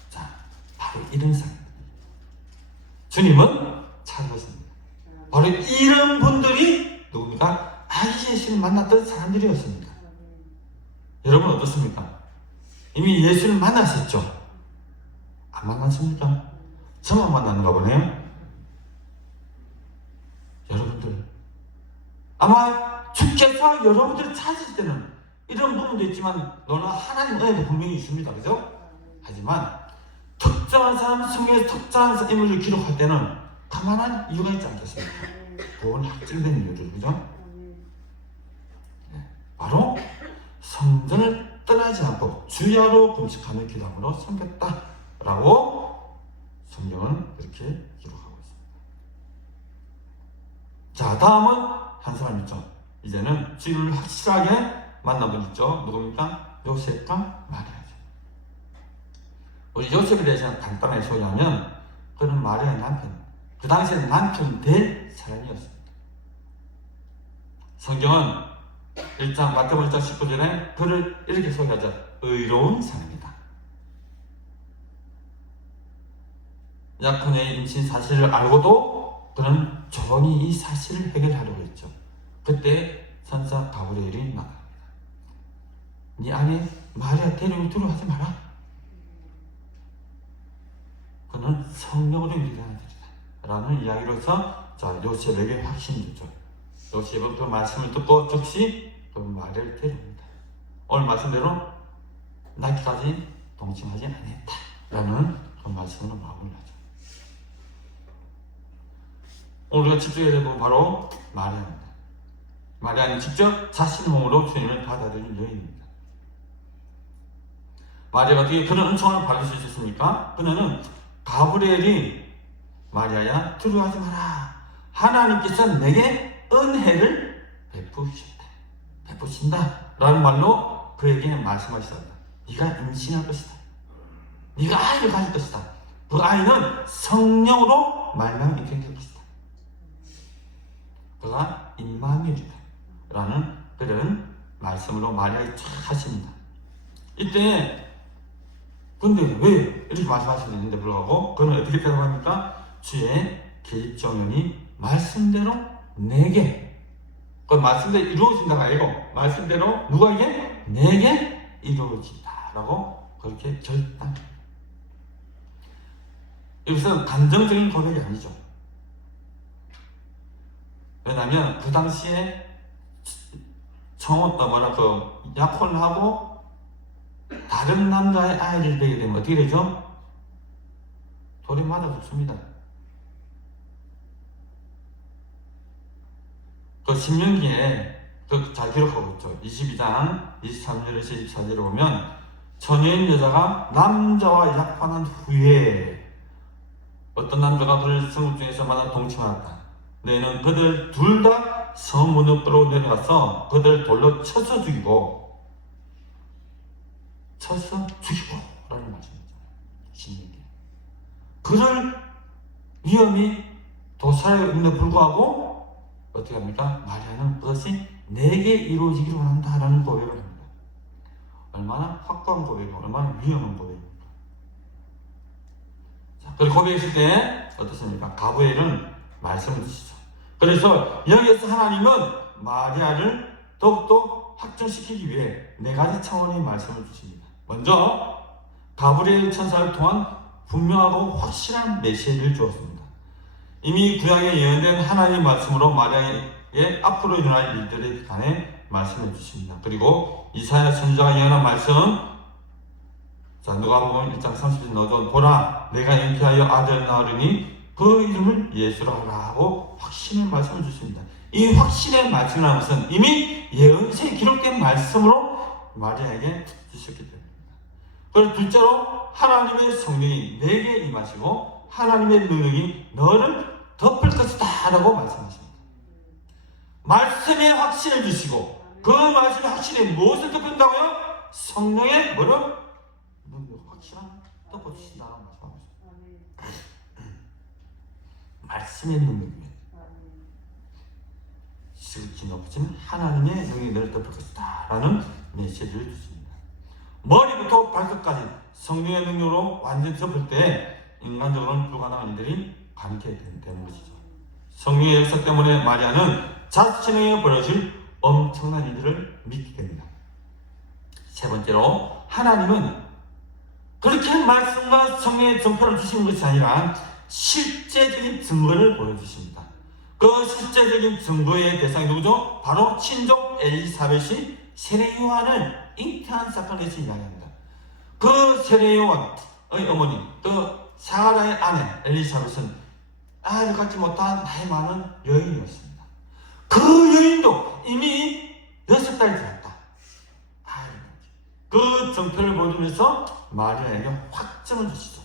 자, 바로 이런 사람. 주님은 찾으셨습니다. 바로 이런 분들이 누굽니까? 아기 예수를 만났던 사람들이었습니다. 여러분 어떻습니까? 이미 예수를 만나셨죠? 안 만났습니까? 저만 만났는가 보네요. 여러분들 아마 주께서 여러분들을 찾으실 때는 이런 부분도 있지만 너는 하나님 은혜도 분명히 있습니다. 그죠? 하지만 특정한 사람, 성경에서 특정한 인물을 기록할 때는 다만한 이유가 있지 않겠습니까? 그건 확증된 이유들, 그죠? 네. 바로 성전을 떠나지 않고 주야로 금식하며 기도함으로 섬겼다 라고 성경은 그렇게 기록하고 있습니다. 자, 다음은 한 사람 있죠. 이제는 주를 확실하게 만나본 있죠. 누굽니까? 요셉과 마리아죠. 우리 요셉에 대해서는 간단하게 소개하면 그는 마리아의 남편, 그 당시에는 남편 될 사람이었습니다. 성경은 1장 마태복음 1장 19절에 그를 이렇게 소개하죠. 의로운 사람이다. 약혼의 임신 사실을 알고도 그는 조용히 이 사실을 해결하려고 했죠. 그때 선사 가브리엘이 나갑니다. 네 아내 마리아 데리고 두려워하지 마라. 그는 성령으로 인도하는 자이다 라는 이야기로서 요셉에게 확신이 줬죠. 요셉은 그 말씀을 듣고 즉시 그 마리아를 데려옵니다. 오늘 말씀대로 낳기까지 동침하지 않았다 라는 그 말씀으로 마무리하죠. 오늘 우리가 집중해야 될 바로 마리아입니다. 마리아는 직접 자신의 몸으로 주님을 받아들인 여인입니다. 마리아가 어떻게 그런 은총을 받을 수 있었습니까? 그녀는 가브리엘이 마리아야 두려워하지 마라. 하나님께서 내게 은혜를 베푸신다 라는 말로 그에게 말씀하셨다. 네가 임신할 것이다. 네가 아이를 가질 것이다. 그 아이는 성령으로 말미암아 잉태될 것이다. 그가 임마누엘이다 라는 그런 말씀으로 마리아에 쫙 하십니다. 이때 근데 왜 이렇게 말씀하시는데 불구하고 그는 어떻게 대답합니까? 주의 계집종연이 말씀대로 내게, 그 말씀대로 이루어진다가 아니고 말씀대로 누가에게? 내게 이루어진다 라고 그렇게 결단합니다. 이것은 감정적인 고백이 아니죠. 왜냐하면 그 당시에 약혼을 하고 다른 남자의 아이를 베게 되면 어떻게 되죠? 돌에 맞아 죽습니다. 그 신명기에 잘 기록하고 있죠. 22장 23절에서 24절에 보면 처녀인 여자가 남자와 약혼한 후에 어떤 남자가 그를 성읍 중에서 만나 동침하였다. 너희는 그들 둘 다 성문으로 내려가서 그들 돌로 쳐서 죽이고 라는 말씀이죠. 신명기. 그럴 위험이 도사에 있는데 불구하고 어떻게 합니까? 마리아는 그것이 내게 이루어지기를 원한다라는 고백을 합니다. 얼마나 확고한 고백이고 얼마나 위험한 고백입니까? 자, 그리고 고백했을 때 어떻습니까? 가브리엘은 말씀을 주시죠. 그래서 여기에서 하나님은 마리아를 더욱더 확정시키기 위해 네 가지 차원의 말씀을 주십니다. 먼저 가브리엘 천사를 통한 분명하고 확실한 메시지를 주었습니다. 이미 구약에 예언된 하나님의 말씀으로 마리아의 앞으로 일어날 일들에 관해 말씀해 주십니다. 그리고 이사야 선지자가 예언한 말씀, 자, 누가복음 1장 30절 넣어줘. 보라, 내가 잉태하여 아들을 낳으리니 그 이름을 예수라 하고 확신의 말씀을 주십니다. 이 확신의 말씀이라는 것은 이미 예언서에 기록된 말씀으로 마리아에게 주셨기 때문입니다. 그리고 둘째로 하나님의 성령이 내게 임하시고 하나님의 능력이 너를 덮을 것이다 라고 말씀하십니다. 말씀의 확신을 주시고 그 말씀의 확신에 무엇을 덮는다고요? 성령의 뭐를? 확신을 덮어주신다고 말씀하고 있습니다. 말씀의 능력이 지극히 높으신 하나님의 능력이 너를 덮을 것이다 라는 메시지를 주십니다. 머리부터 발끝까지 성령의 능력으로 완전히 덮을 때 인간적으로는 불가능한 일들이 가능하게 되는 것이죠. 성령의 역사 때문에 마리아는 자신에게 벌어질 엄청난 일들을 믿게 됩니다. 세 번째로 하나님은 그렇게 말씀과 성령의 증표를 주시는 것이 아니라 실제적인 증거를 보여주십니다. 그 실제적인 증거의 대상이 누구죠? 바로 친족 엘리사벳이 세례 요한을 잉태한 사건에서 이야기합니다. 그 세례 요한의 어머니, 그 사라의 아내 엘리사벳은 아이를 갖지 못한 나이 많은 여인이었습니다. 그 여인도 이미 6달이 되었다. 그 증표를 보여주면서 마리아에게 확정을 주시죠.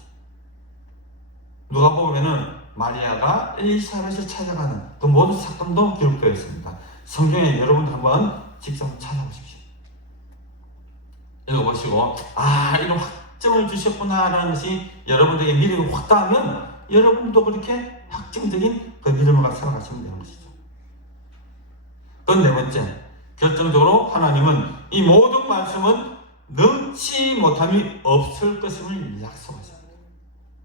누가 보면은 마리아가 엘리사벳을 찾아가는 그 모든 사건도 기록되어 있습니다. 성경에 여러분 한번 직접 찾아보십시오. 읽어보시고 이런 확정을 주셨구나라는 것이 여러분들에게 믿음이 확 닿으면 여러분도 그렇게 확정적인 그 믿음을 갖고 살아가시면 되는 것이죠. 그건 네 번째, 결정적으로 하나님은 이 모든 말씀은 능치 못함이 없을 것임을 약속하십니다.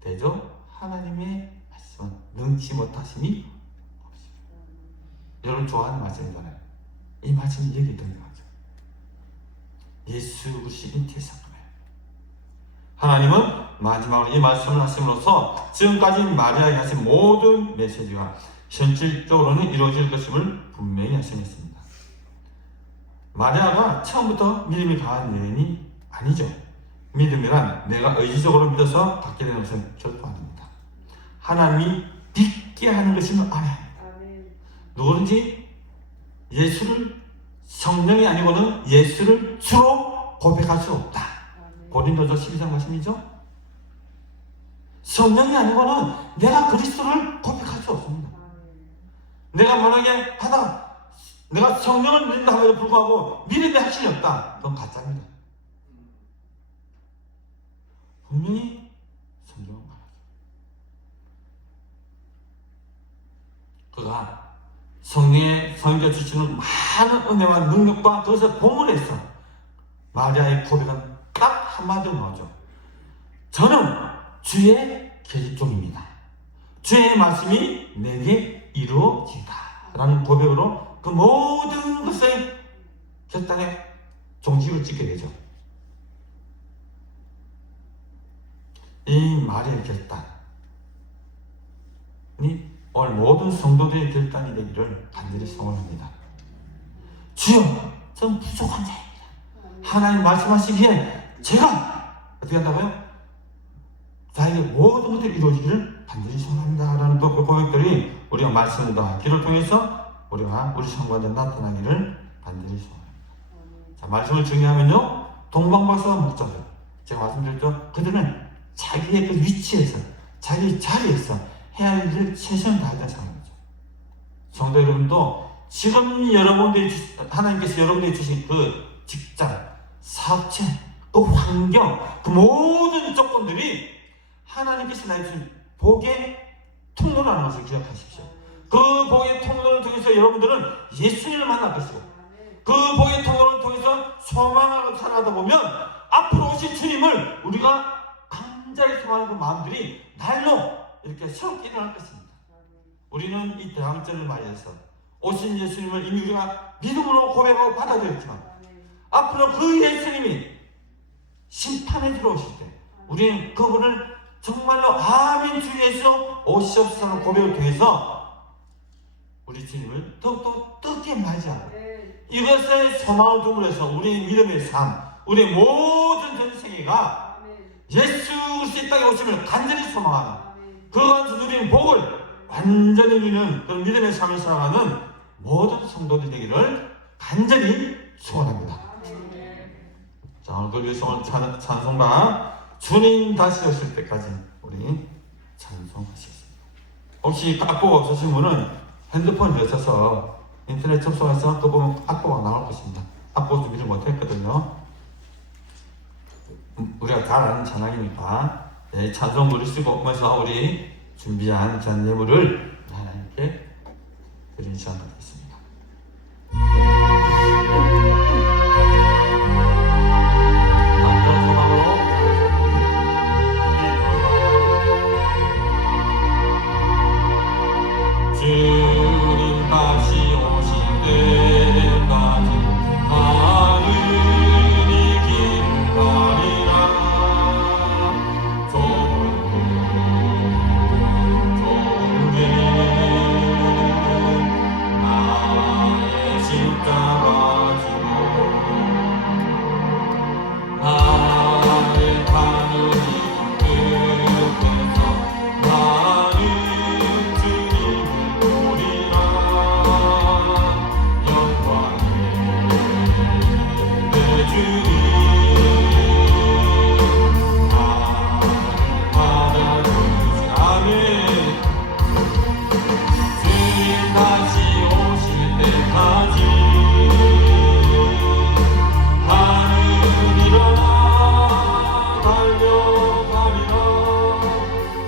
되죠? 하나님의 말씀은 능치 못하심이 없습니다. 여러분 좋아하는 말씀이잖아요. 이 말씀이 여기 등장하죠. 예수 그리스도의 잉태 사건이에요. 하나님은 마지막으로 이 말씀을 하심으로써 지금까지 마리아에게 하신 모든 메시지가 현실적으로는 이루어질 것임을 분명히 하심했습니다. 마리아가 처음부터 믿음이 강한 여인이 아니죠. 믿음이란 내가 의지적으로 믿어서 받게 되는 것은 결코 아닙니다. 하나님이 믿게 하는 것이면 아멘. 누구든지 예수를 성령이 아니고는 예수를 주로 고백할 수 없다. 고린도서 12장 말씀이죠. 성령이 아니고는 내가 그리스도를 고백할 수 없습니다. 내가 만약에 내가 성령을 믿는다 함에도 불구하고 믿음의 확신이 없다. 그건 가짜입니다. 분명히 성경은 말하죠. 그가 성령이 주시는 많은 은혜와 능력과 그것을 보물해서 마리아의 고백은 딱 한마디로 나오죠. 저는 주의 계집 종입니다. 주의 말씀이 내게 이루어진다 라는 고백으로 그 모든 것의 결단에 종지를 찍게 되죠. 이 마리아의 결단이 오늘 모든 성도들의 결단이 되기를 간절히 소원합니다. 주여, 저는 부족한 자입니다. 하나님 말씀하시기에 제가 어떻게 한다고요? 자에게 모든 것들이 이루어지기를 간절히 소원합니다 라는 또 그 고백들이 우리가 말씀과 기도를 통해서 우리가 우리 성도한테 나타나기를 간절히 소원합니다. 자, 말씀을 정리하면요, 동방박사와 목자들, 제가 말씀드렸죠, 그들은 자기의 그 위치에서 자기 자리에서 해야 할 일을 최선을 다했다는 사람이죠. 성도 여러분도 지금 하나님께서 여러분들이 주신 그 직장, 사업체, 그 환경, 그 모든 조건들이 하나님께서 나에게 복의 통로라는 것을 기억하십시오. 그 복의 통로를 통해서 여러분들은 예수님을 만날 것이고, 그 복의 통로를 통해서 소망하고 살아가다 보면 앞으로 오신 주님을 우리가 간절히 소망하는 그 마음들이 날로 이렇게 새롭게 일어날 것입니다. 우리는 이 대항전을 맞이해서 오신 예수님을 이미 우리가 믿음으로 고백하고 받아들였지만, 앞으로 그 예수님이 심판에 들어오실 때 우리는 그분을 정말로 아멘 주 예수 오시옵소서라는 고백을 통해서 우리 주님을 더욱더 뜨겁게 맞이하고 이것에 소망을 두므로해서 우리의 믿음의 삶, 우리의 모든 전생애가 예수 그리스도의 땅에 오심을 간절히 소망하는, 그간에서 누리는 복을 완전히 누리는 그런 믿음의 삶을 살아가는 모든 성도들 되기를 간절히 소원합니다. 자, 오늘 그 위해서 오늘 찬송가 주님 다시 오실 때까지 우리 찬송하시겠습니다. 혹시 악보가 없으신 분은 핸드폰 여셔서 인터넷 접속해서 그 보면 악보가 나올 것입니다. 악보 준비를 못했거든요. 우리가 잘 아는 찬양이니까 찬송 부르시면서 우리 준비한 전 예물을 하나님께 드리는 시간 갖겠습니다. 완전 소망으로 주님 다시 오실 때까지 나는 이길 가리라. 나의 십자가 지고 나의 하늘이 끝에서 나는 주님을 보리라. 영광의 내 주님 나를 받아주시. 아멘. 주님 다시 오실 때까지 나는 일어나 달려가리라.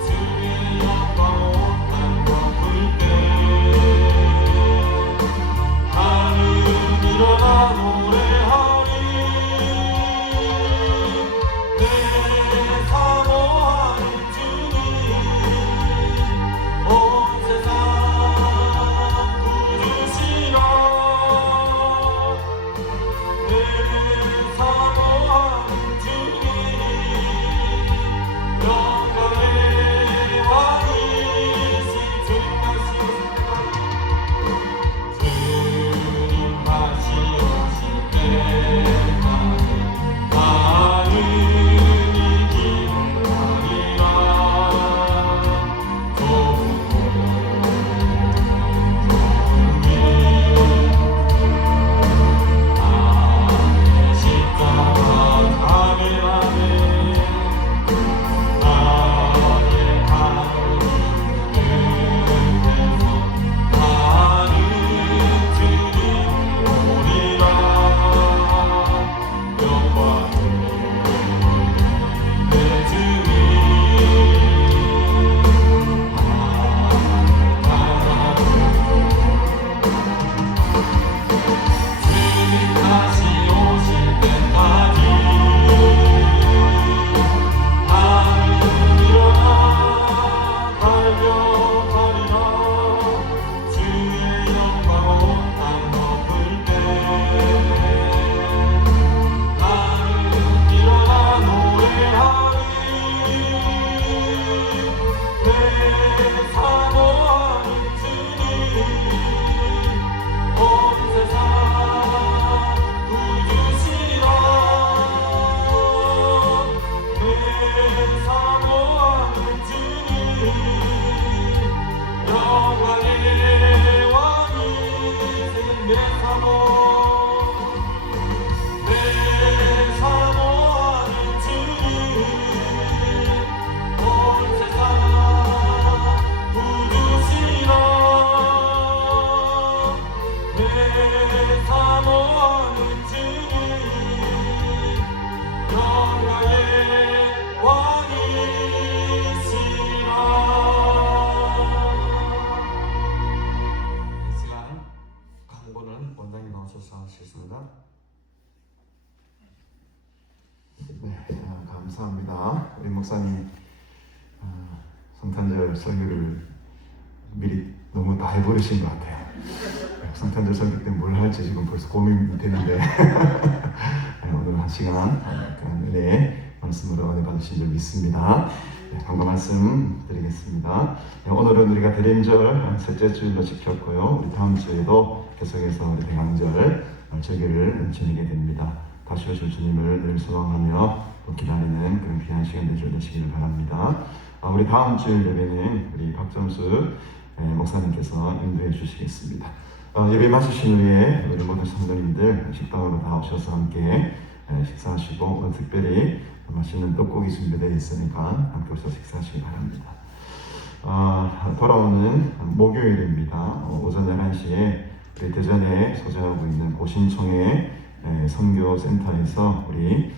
주의 영광 온 땅과 불때 나는 일어나 노래하리. 감사합니다. 우리 목사님 성탄절 설교를 미리 너무 다 해버리신 것 같아요. 성탄절 설교 때 뭘 할지 지금 벌써 고민이 되는데 오늘 한 시간 그런 은혜 말씀으로 은혜 받으신 줄 믿습니다. 광고 말씀 드리겠습니다. 오늘은 우리가 대림절 셋째 주일로 지켰고요. 우리 다음 주에도 계속해서 우리 대강절 절기를 지내게 됩니다. 다시 오실 주님을 늘 소망하며 기다리는 그런 귀한 시간들 되시기를 바랍니다. 우리 다음 주일 예배는 우리 박정수 목사님께서 인도해 주시겠습니다. 예배 마치신 후에 우리 모든 성도님들 식당으로 다 오셔서 함께 식사하시고 오늘 특별히 맛있는 떡국이 준비되어 있으니까 함께 오셔서 식사하시기 바랍니다. 돌아오는 목요일입니다. 오전 11시에 우리 대전에 소재하고 있는 고신총회 선교센터에서 우리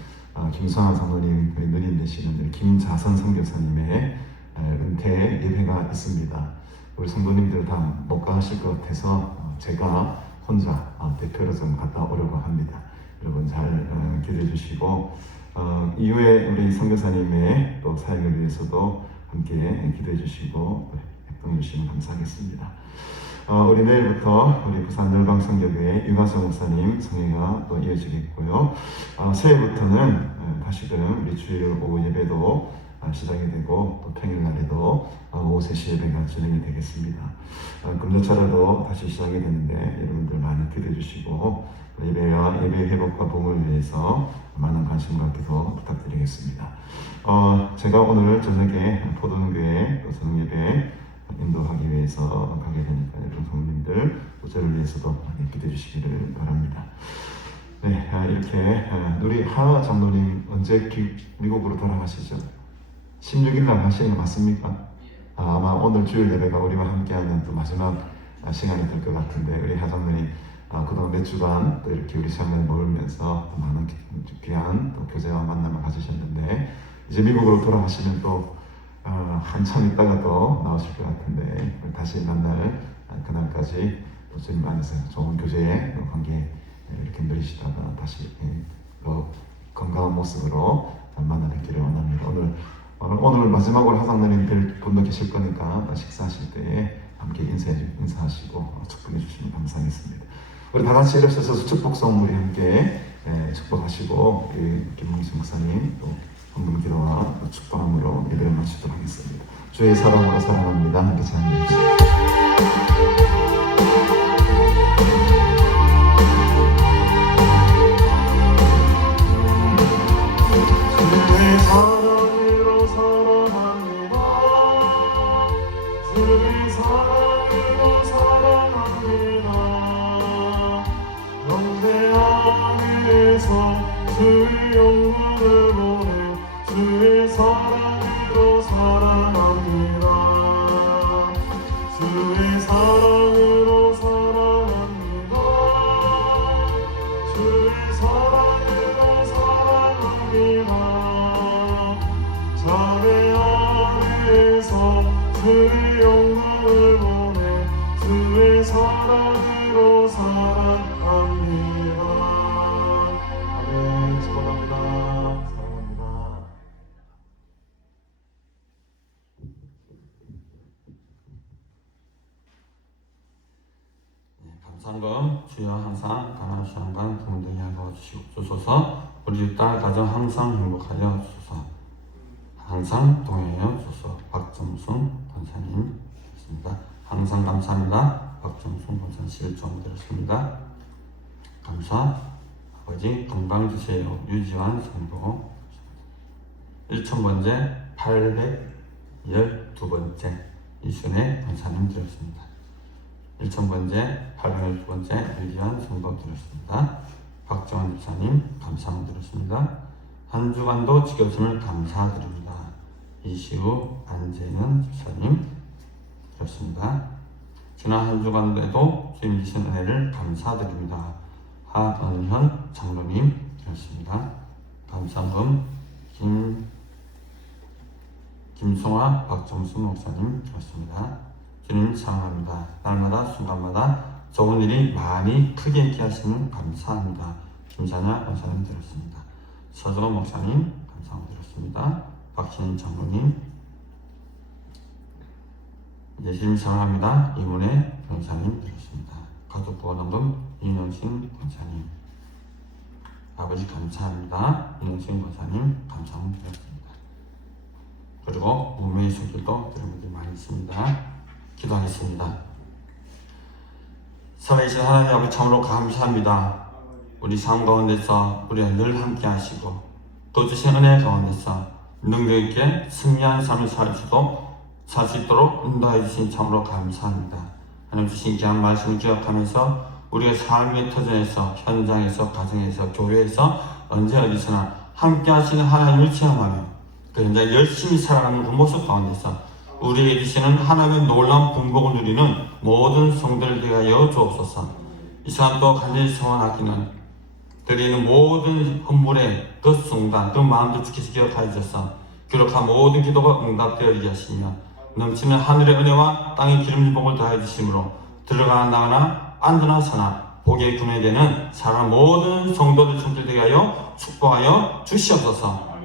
김성환 장로님 누님 되시는 우리 김자선 선교사님의 은퇴 예배가 있습니다. 우리 성도님들 다 못 가실 것 같아서 제가 혼자 대표로 좀 갔다 오려고 합니다. 여러분 잘 기대해 주시고 이후에 우리 선교사님의 또 사역을 위해서도 함께 기도해 주시고 협동해 주시면 감사하겠습니다. 우리 내일부터 우리 부산 열방선교교회 유가서 목사님 성회가 또 이어지겠고요. 새해부터는 다시금 우리 주일 오후 예배도 시작이 되고 또 평일날에도 오후 3시 예배가 진행이 되겠습니다. 금요차라도 다시 시작이 되는데 여러분들 많이 기대해 주시고 예배와 예배 회복과 복음을 위해서 많은 관심과 기도 부탁드리겠습니다. 제가 오늘 저녁에 포도원교회 또 저녁 예배 인도하기 위해서 가게 되니까 여러분 성도님들 또 저를 위해서도 많이 기대해 주시기를 바랍니다. 네, 이렇게 우리 하 장로님 언제 미국으로 돌아가시죠? 16일 날 하시는 거 맞습니까? 아마 오늘 주일 예배가 우리와 함께하는 또 마지막 시간이 될 것 같은데 우리 하 장로님 그동안 몇 주간 또 이렇게 우리 시간을 모으면서 많은 귀한 또 교제와 만남을 가지셨는데 이제 미국으로 돌아가시면 또 한참 있다가 또 나오실 것 같은데 다시 만날 그날까지 또 주님 안에서 좋은 교제의 관계 이렇게 누리시다가 다시 또 건강한 모습으로 만나뵙기를 원합니다. 오늘 마지막으로 하상나님 뵐 분도 계실 거니까 식사하실 때 함께 인사하시고 축복해 주시면 감사하겠습니다. 우리 다 같이 일어서서 축복성 우리 함께 축복하시고 우리 김문수 목사님 또 헌금 기도와 축복함으로 예배를 마치도록 하겠습니다. 주의 사랑으로 사랑합니다. 함께 찬양해 주시죠. 주의 사랑으로 사랑합니다. 주의 사랑으로 사랑합니다. 영대 하늘에서 주의 영광을 보내 주의 사랑으로 사랑합니다. 주의 사랑으로 사랑합니다. 주의 사랑으로 사랑합니다. 자매 안에서 주의 영광을 보내 주의 사랑으로 사랑합니다. 아멘. 축복합니다. 사랑합니다. 감사함 주여 항상 가난한 시간간 동등히 하여 주소서. 우리 딸 가정 항상 행복하여 주소서. 항상 동행하여 주소서. 박정순 권사님 있습니다. 항상 감사합니다. 박정순 권사님 실종 드렸습니다. 감사. 아버지 건강 주세요. 유지환 성도 1000번째 812번째 이순애 권사님 드렸습니다. 1000번째 812번째 유지환 성도 드렸습니다. 박정환 집사님 감사함 드렸습니다. 한 주간도 지켜주심을 감사드립니다. 이시우 안재는 집사님 드렸습니다. 지난 한 주간에도 주님 주신 은혜를 감사드립니다. 하은현 장로님 드렸습니다. 감사금 김송아 박정수 목사님 드렸습니다. 주님 사랑합니다. 날마다 순간마다 좋은 일이 많이 크게 있게 하시면 감사합니다. 김사냐 권사님 드렸습니다. 서정원 목사님 감사합니다. 드렸습니다. 박신 장로님, 예수님 사랑합니다. 이문혜 변사님 드렸습니다. 가족보호원금 이영신 권사님, 아버지 감사합니다. 이영신 권사님 감사함 드렸습니다. 그리고 몸의 손길도 드린 분들이 많이 있습니다. 기도하겠습니다. 살아계신 하나님 아버지 참으로 감사합니다. 우리 삶 가운데서 우리와 늘 함께 하시고 또 주신 은혜 가운데서 능력 있게 승리한 삶을 살 수 있도록 인도해 주신 참으로 감사합니다. 하나님 주신 귀한 말씀을 기억하면서 우리의 삶의 터전에서, 현장에서, 가정에서, 교회에서 언제 어디서나 함께 하시는 하나님을 체험하며 그 현장 열심히 살아가는 그 모습 가운데서 우리에게 주시는 하나님의 놀라운 분복을 누리는 모든 성도들 되하여 주옵소서. 이 시간 또 간절히 소원하기는 드리는 모든 헌물의 그 순간, 그 마음도 지키시 기억하여 주셔서 기록한 모든 기도가 응답되어지게 하시며 넘치는 하늘의 은혜와 땅의 기름진 복을 더해 주심으로 들어가나 나가나 앉으나 서나 복의 근원이 되는 사람 모든 성도들 손길되게 하여 축복하여 주시옵소서.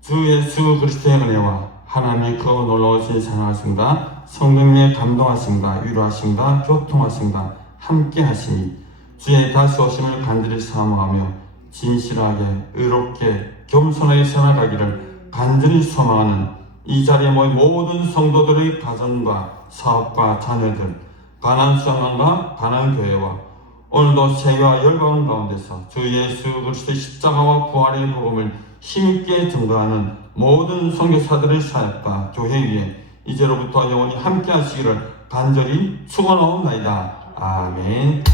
주 예수 그리스도의 은혜와 하나님의 그 놀라우신 사랑하심과 성령님의 감동하심과 위로하심과 교통하심과 함께 하시니 주의 다시 오심을 간절히 사모하며 진실하게 의롭게 겸손하게 살아가기를 간절히 소망하는 이 자리에 모인 모든 성도들의 가정과 사업과 자녀들, 가난 수양관과 가난 교회와 오늘도 세계와 열방을 가운데서 주 예수 그리스도의 십자가와 부활의 복음을 힘있게 증거하는 모든 선교사들의 사역과 교회 위에 이제로부터 영원히 함께 하시기를 간절히 축원하옵나이다. 아멘.